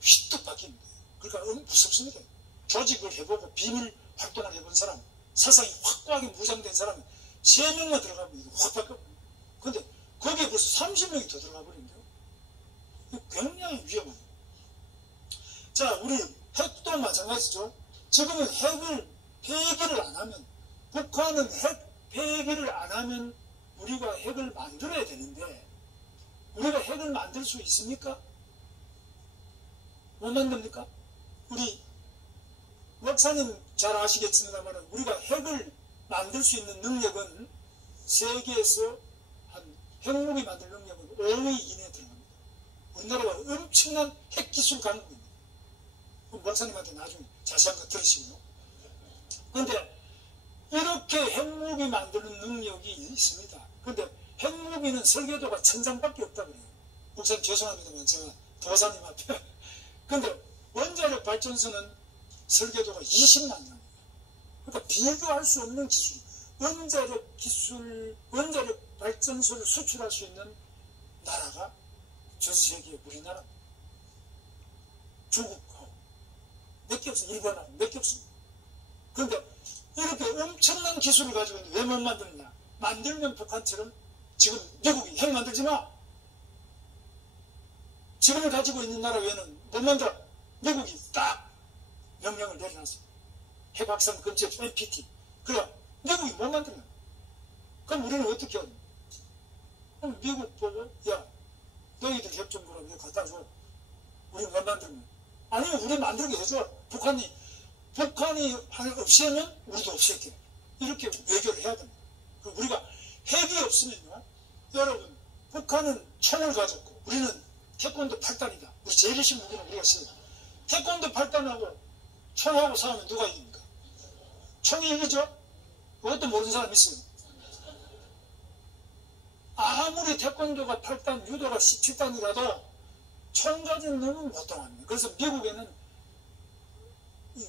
휘뚝 바뀝니다. 그러니까 무섭습니다. 조직을 해보고 비밀 활동을 해본 사람 사상이 확고하게 무장된 사람은 3명만 들어가면 이거 확 바뀌어버려요. 근데 거기에 벌써 30명이 더 들어가 버린대요. 굉장히 위험해요. 자, 우리 핵도 마찬가지죠. 지금은 핵을 폐기를 안 하면 북한은 핵 폐기를 안 하면 우리가 핵을 만들어야 되는데 우리가 핵을 만들 수 있습니까? 못 만듭니까? 우리 목사님 잘 아시겠습니다만 우리가 핵을 만들 수 있는 능력은 세계에서 한 핵무기 만들 능력은 5위 이내에 들어갑니다. 우리나라가 엄청난 핵기술 강국입니다. 목사님한테 나중에 자세한 거 들으시고요. 그런데 이렇게 핵무기 만드는 능력이 있습니다. 그런데 핵무기는 설계도가 1000장밖에 없다 그래요. 목사님 죄송합니다만 제가 도사님 앞에. 그런데 원자력 발전소는 설계도가 20만 장. 그러니까 비교할 수 없는 기술. 원자력 기술, 원자력 발전소를 수출할 수 있는 나라가 전 세계에 우리나라, 중국하고 몇 개 없어요. 일본하고 몇 개 없습니다. 그런데 이렇게 엄청난 기술을 가지고 있는데 왜 못 만드느냐? 만들면 북한처럼 지금 미국이 핵 만들지 마. 지금을 가지고 있는 나라 외에는 못 만들어. 미국이 딱 명령을 내려놨어요. 핵 확산 금지 NPT. 그래 미국이 못 만들면 그럼 우리는 어떻게 하냐? 그럼 미국 보고 야 너희들 핵 좀 그럼 갖다 줘. 우리 못 만들면 아니면 우리 만들게 해줘. 북한이 없애면 우리도 없앨게. 이렇게 외교를 해야 됩니다. 우리가 핵이 없으면요. 여러분 북한은 총을 가졌고 우리는 태권도 8단이다. 우리 제일 신 무기는 우리가 써요. 태권도 8단하고 총하고 싸우면 누가 이깁니까? 총이 이기죠? 그것도 모르는 사람 있어요. 아무리 태권도가 8단, 유도가 17단이라도 총 가진 놈은 못 당합니다. 그래서 미국에는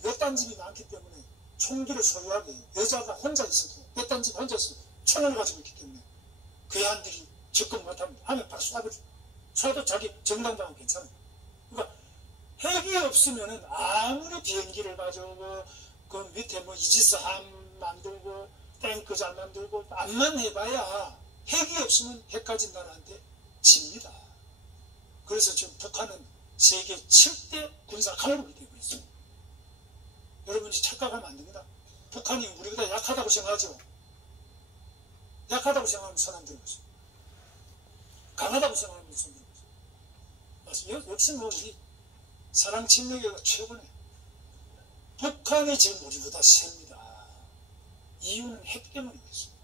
외딴집이 많기 때문에 총기를 소유하게 해요. 여자가 혼자 있어도 외딴집 혼자 있어도 총을 가지고 있기 때문에 괴한들이 접근 못합니다. 하면 바로 쏴버려. 쏴도 자기 정당방은 괜찮아요. 그러니까 핵이 없으면은 아무리 비행기를 가져오고 그 밑에 뭐 이지스 함 만들고 탱크 잘 만들고 암만 해봐야 핵이 없으면 핵가진 나라한테 집니다. 그래서 지금 북한은 세계 7대 군사 강국이 되어버렸어요. 여러분이 착각하면 안 됩니다. 북한이 우리보다 약하다고 생각하죠. 약하다고 생각하면 손 안 들어보세요. 강하다고 생각하면 손 들어보세요. 역시 뭐 우리 사랑 친밀계가 최고네. 북한이 지금 우리보다 셉니다. 이유는 핵 때문이겠습니다.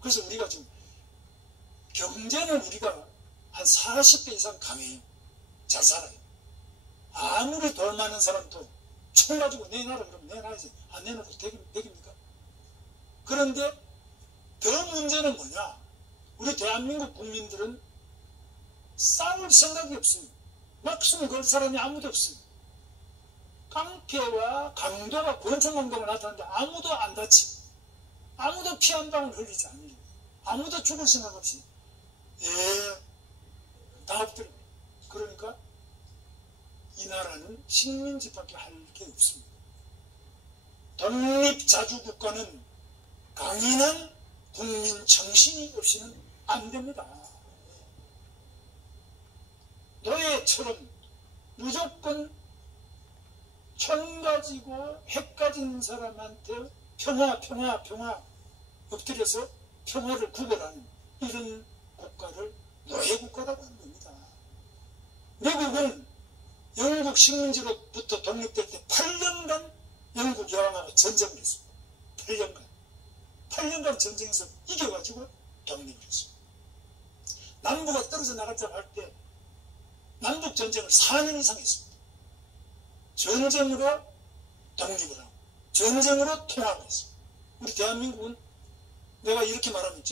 그래서 우리가 지금 경제는 우리가 한 40배 이상 강해요. 잘 살아요. 아무리 돈 많은 사람도 총 가지고 내놔라 그러면 내놔야지. 안 내놓고 되깁니까? 그런데 더 문제는 뭐냐? 우리 대한민국 국민들은 싸울 생각이 없어요. 목숨을 걸 사람이 아무도 없어요. 깡패와 강도가 권총강도가 나타나는데 아무도 안 다치고 아무도 피 한 방울 흘리지 않는, 아무도 죽을 생각 없이 다 엎드려. 그러니까 이 나라는 식민지밖에 할 게 없습니다. 독립자주국가는 강인한 국민 정신이 없이는 안 됩니다. 노예처럼 무조건 총 가지고 핵 가진 사람한테 평화 엎드려서 평화를 구걸하는 이런 국가를 노예국가라고 하는 겁니다. 미국은 영국 식민지로부터 독립될 때 8년간 영국 여왕하고 전쟁을 했습니다. 8년간 전쟁에서 이겨가지고 독립을 했습니다. 남부가 떨어져 나가자고 할 때 남북 전쟁을 4년 이상 했습니다. 전쟁으로 독립을 하고 전쟁으로 통합을 했습니다. 우리 대한민국은 내가 이렇게 말하면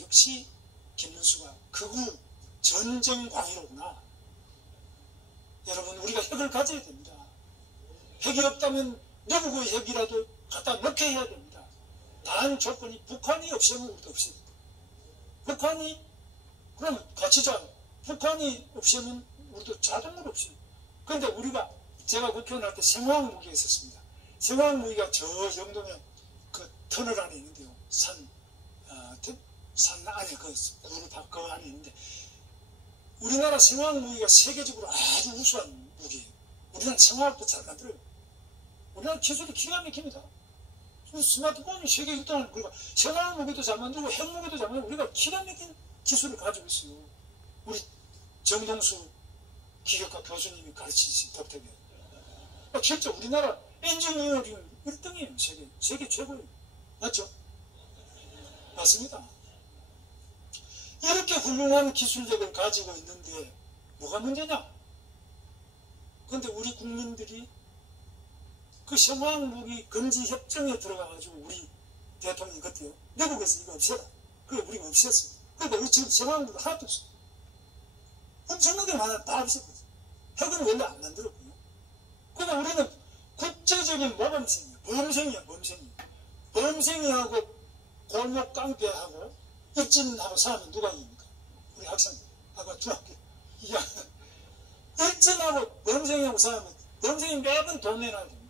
역시 김문수가 극우 전쟁광이로구나. 여러분, 우리가 핵을 가져야 됩니다. 핵이 없다면 미국의 핵이라도 갖다 넣게 해야 됩니다. 단 조건이 북한이 없으면 우리도 없어야 됩니다. 북한이 그럼 같이 북한이 없으면 우리도 자동으로 없어요. 그런데 우리가 제가 국회의원 할 때 생화학 무기가 있었습니다. 생화학 무기가 저 영동에 그 터널 안에 있는데요. 산 안에 그 안에 있는데 우리나라 생화학 무기가 세계적으로 아주 우수한 무기예요. 우리나라 생화학도 잘 만들어요. 우리나라 기술이 기가 막힙니다. 스마트폰이 세계 1등하는, 그러니까 생화학 무기도 잘 만들고 핵 무기도 잘 만들고 우리가 기가 막힌 기술을 가지고 있어요. 우리 정동수 기계과 교수님이 가르치신 덕택에. 실제 우리나라 엔지니어링 1등이에요. 세계 최고예요. 맞죠? 맞습니다. 이렇게 훌륭한 기술력을 가지고 있는데 뭐가 문제냐? 그런데 우리 국민들이 그 생화학 무기 금지 협정에 들어가가지고 우리 대통령이 그때요. 미국에서 이거 없애라. 그래 우리가 없앴어요. 그러니까 우리 지금 생화학 무기 하나도 없어요. 엄청나게 많아 다 없앴거든요. 핵은 원래 안 만들었고요. 그러니까 우리는 국제적인 모범생이야. 범생이야. 범생이하고 골목 깡패하고 일진하고 싸우면 누가 이깁니까? 우리 학생, 아까 중학교 2학년. 일진하고 범생이하고 싸우면 범생이 매번 돈 내놔야 됩니다.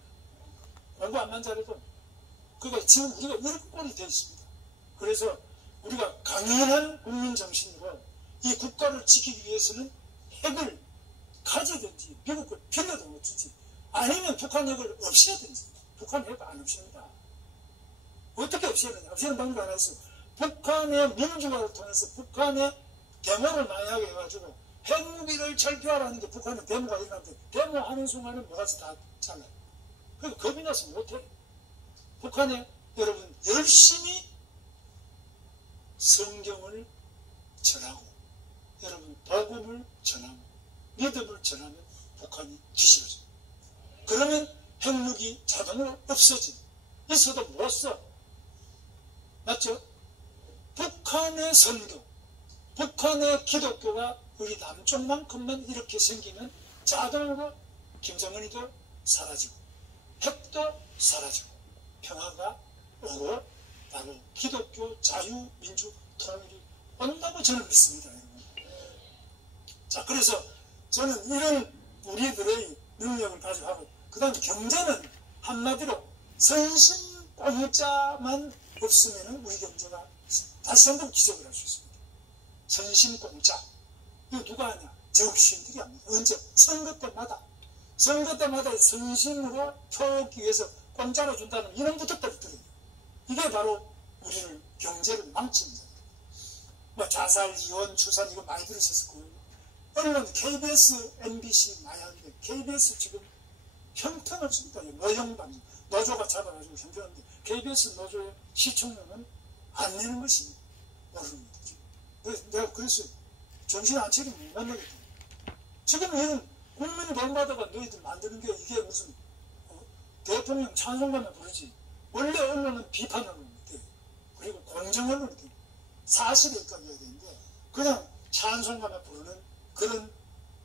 공부 안만 잘해도. 그러니까 지금 우리가 이렇게 꼴이 되어 있습니다. 그래서 우리가 강인한 국민 정신으로 이 국가를 지키기 위해서는 핵을 가지든지 미국을 빌려도 못 주지, 아니면 북한 핵을 없애든지. 북한 핵 안 없앱니다. 어떻게 없애느냐? 없애는 방법이 하나 있어요. 북한의 민주화를 통해서 북한의 데모를 많이 하게 해가지고 핵무기를 철폐하라는 게 북한의 데모가 일어나는데 데모하는 순간에 뭐가지 다 잘라요. 그러니까 겁이 나서 못해. 북한에 여러분 열심히 성경을 전하고 여러분 복음을 전하고 믿음을 전하면 북한이 뒤집어져요. 그러면 핵무기 자동으로 없어지. 있어도 못 써. 맞죠? 북한의 선교, 북한의 기독교가 우리 남쪽만큼만 이렇게 생기면 자동으로 김정은이도 사라지고 핵도 사라지고 평화가 오고 바로 기독교 자유민주 통일이 온다고 저는 믿습니다. 여러분. 자, 그래서 저는 이런 우리들의 능력을 가지고 하고, 그 다음 경제는 한마디로 선심공짜만 없으면 우리 경제가 다시 한번 기적을 할 수 있습니다. 선심 공짜. 이거 누가 하냐? 적신들이 합니다. 언제? 선거 때마다 선심으로 표기 위해서 공짜로 준다는 이런 부탁들이 들어요. 이게 바로 우리를 경제를 망칩니다. 뭐 자살, 이혼, 추산 이거 많이 들으셨을 거예요. 언론 KBS, MBC 많이 하는데 KBS 지금 형편없습니다. 노형방 노조가 잡아가지고 형편없는데 KBS 노조의 시청률은 안 내는 것이 모르는 거지. 내가 그래서 정신 안 차리면 못 나겠다. 지금 이런 국민 돈 받아가 너희들 만드는 게 이게 무슨 대통령 찬송가만 부르지. 원래 언론은 비판 언론이 돼. 그리고 공정 언론이 돼. 사실에 입각해야 되는데 그냥 찬송가만 부르는 그런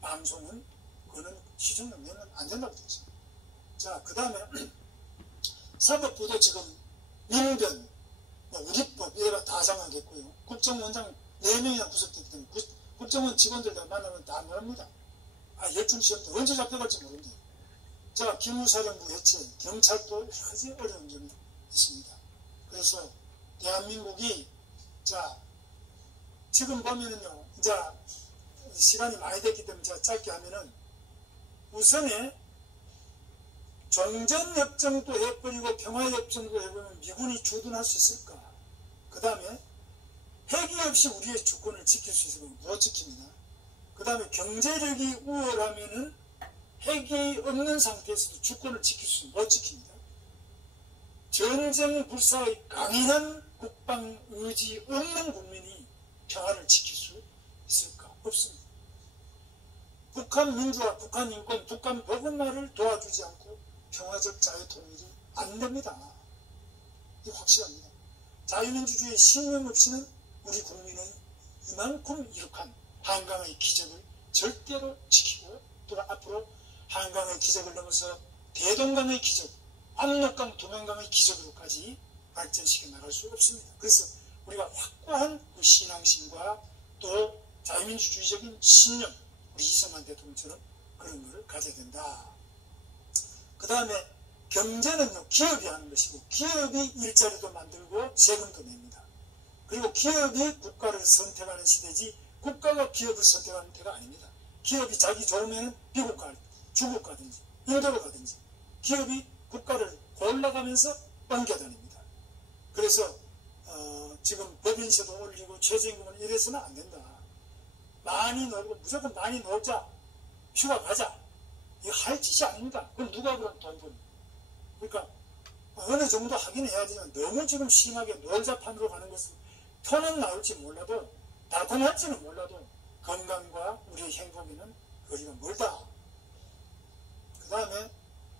방송은 그거는 시청률 내면 안 된다고 되죠. 자, 그 다음에 사법부도 지금 민변, 우리법 이래가 다 장악했고요. 국정원장 4명이나 구속됐기 때문에 국정원 직원들 다 만나면 다 모릅니다. 열중시험도 언제 잡혀갈지 모른대요. 자, 기무사령부 해체, 경찰도 여러 가지 어려운 점이 있습니다. 그래서 대한민국이 자 지금 보면은요, 이제 시간이 많이 됐기 때문에 제가 짧게 하면은 우선에 종전협정도 해버리고 평화협정도 해보면 미군이 주둔할 수 있을까? 그 다음에 핵이 없이 우리의 주권을 지킬 수 있으면 못 지킵니다. 그 다음에 경제력이 우월하면은 핵이 없는 상태에서도 주권을 지킬 수 못 지킵니다. 전쟁 불사의 강인한 국방 의지 없는 국민이 평화를 지킬 수 있을까? 없습니다. 북한 민주화, 북한 인권, 북한 보건화를 도와주지 않고 평화적 자유 통일이 안 됩니다. 이게 확실합니다. 자유민주주의 신념 없이는 우리 국민의 이만큼 이룩한 한강의 기적을 절대로 지키고 또 앞으로 한강의 기적을 넘어서 대동강의 기적, 압록강, 도명강의 기적으로까지 발전시켜 나갈 수 없습니다. 그래서 우리가 확고한 그 신앙심과 또 자유민주주의적인 신념, 우리 이승만 대통령처럼 그런 것을 가져야 된다. 그 다음에 경제는요, 기업이 하는 것이고 기업이 일자리도 만들고 세금도 냅니다. 그리고 기업이 국가를 선택하는 시대지 국가가 기업을 선택하는 때가 아닙니다. 기업이 자기 좋으면 미국 가, 중국 가든지 인도로 가든지 기업이 국가를 골라가면서 옮겨다닙니다. 그래서 지금 법인세도 올리고 최저임금을 이래서는 안 된다. 많이 놀고 무조건 많이 놀자, 휴가 가자, 이거 할 짓이 아닙니다. 그럼 누가 그럼 돈 버는? 그러니까 어느 정도 하긴 해야지만 너무 지금 심하게 놀자판으로 가는 것은 표는 나올지 몰라도 달콤할지는 몰라도 건강과 우리의 행복에는 거리가 멀다. 그 다음에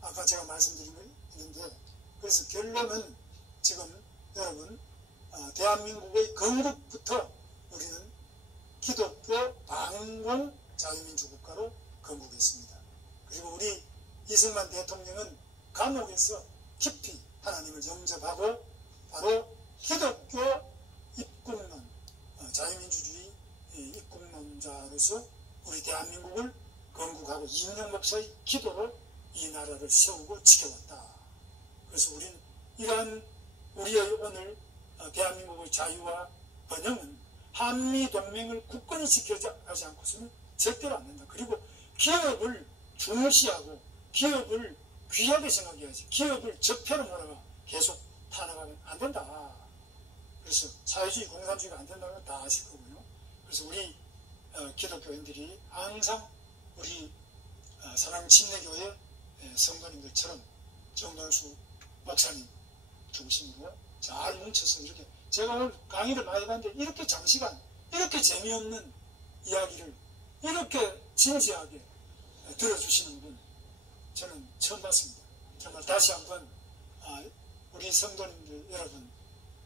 아까 제가 말씀드린 게 있는데, 그래서 결론은 지금 여러분 대한민국의 건국부터 우리는 기독교 방공 자유민주국가로 건국했습니다. 그리고 우리 이승만 대통령은 감옥에서 깊이 하나님을 영접하고 바로 기독교 입국론, 자유민주주의 입국론자로서 우리 대한민국을 건국하고 이인영 목사의 기도로 이 나라를 세우고 지켜왔다. 그래서 우리는 이러한 우리의 오늘 대한민국의 자유와 번영은 한미동맹을 굳건히 지켜가지 않고서는 절대로 안 된다. 그리고 기업을 중시하고 기업을 귀하게 생각해야지 기업을 적폐로 몰아가 계속 타나가면 안 된다. 그래서 사회주의 공산주의가 안 된다는 건 다 아실 거고요. 그래서 우리 기독교인들이 항상 우리 사랑침례교회 성도님들처럼 정동수 목사님 중심으로 잘 뭉쳐서 이렇게 제가 오늘 강의를 많이 봤는데 이렇게 장시간 이렇게 재미없는 이야기를 이렇게 진지하게 들어주시는 분 저는 처음 봤습니다. 정말 다시 한번 우리 성도님들 여러분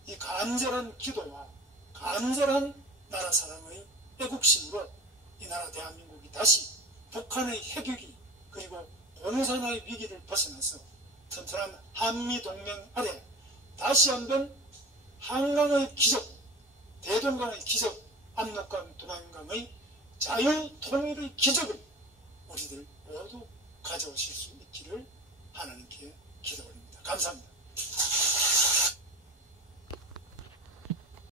이 간절한 기도와 간절한 나라 사랑의 애국심으로 이 나라 대한민국이 다시 북한의 핵위기 그리고 공산화의 위기를 벗어나서 튼튼한 한미동맹 아래 다시 한번 한강의 기적, 대동강의 기적, 압록강, 도만강의 자유통일의 기적을 우리들 모두 가져오실 수 있기를 하나님께 기도 올립니다. 감사합니다.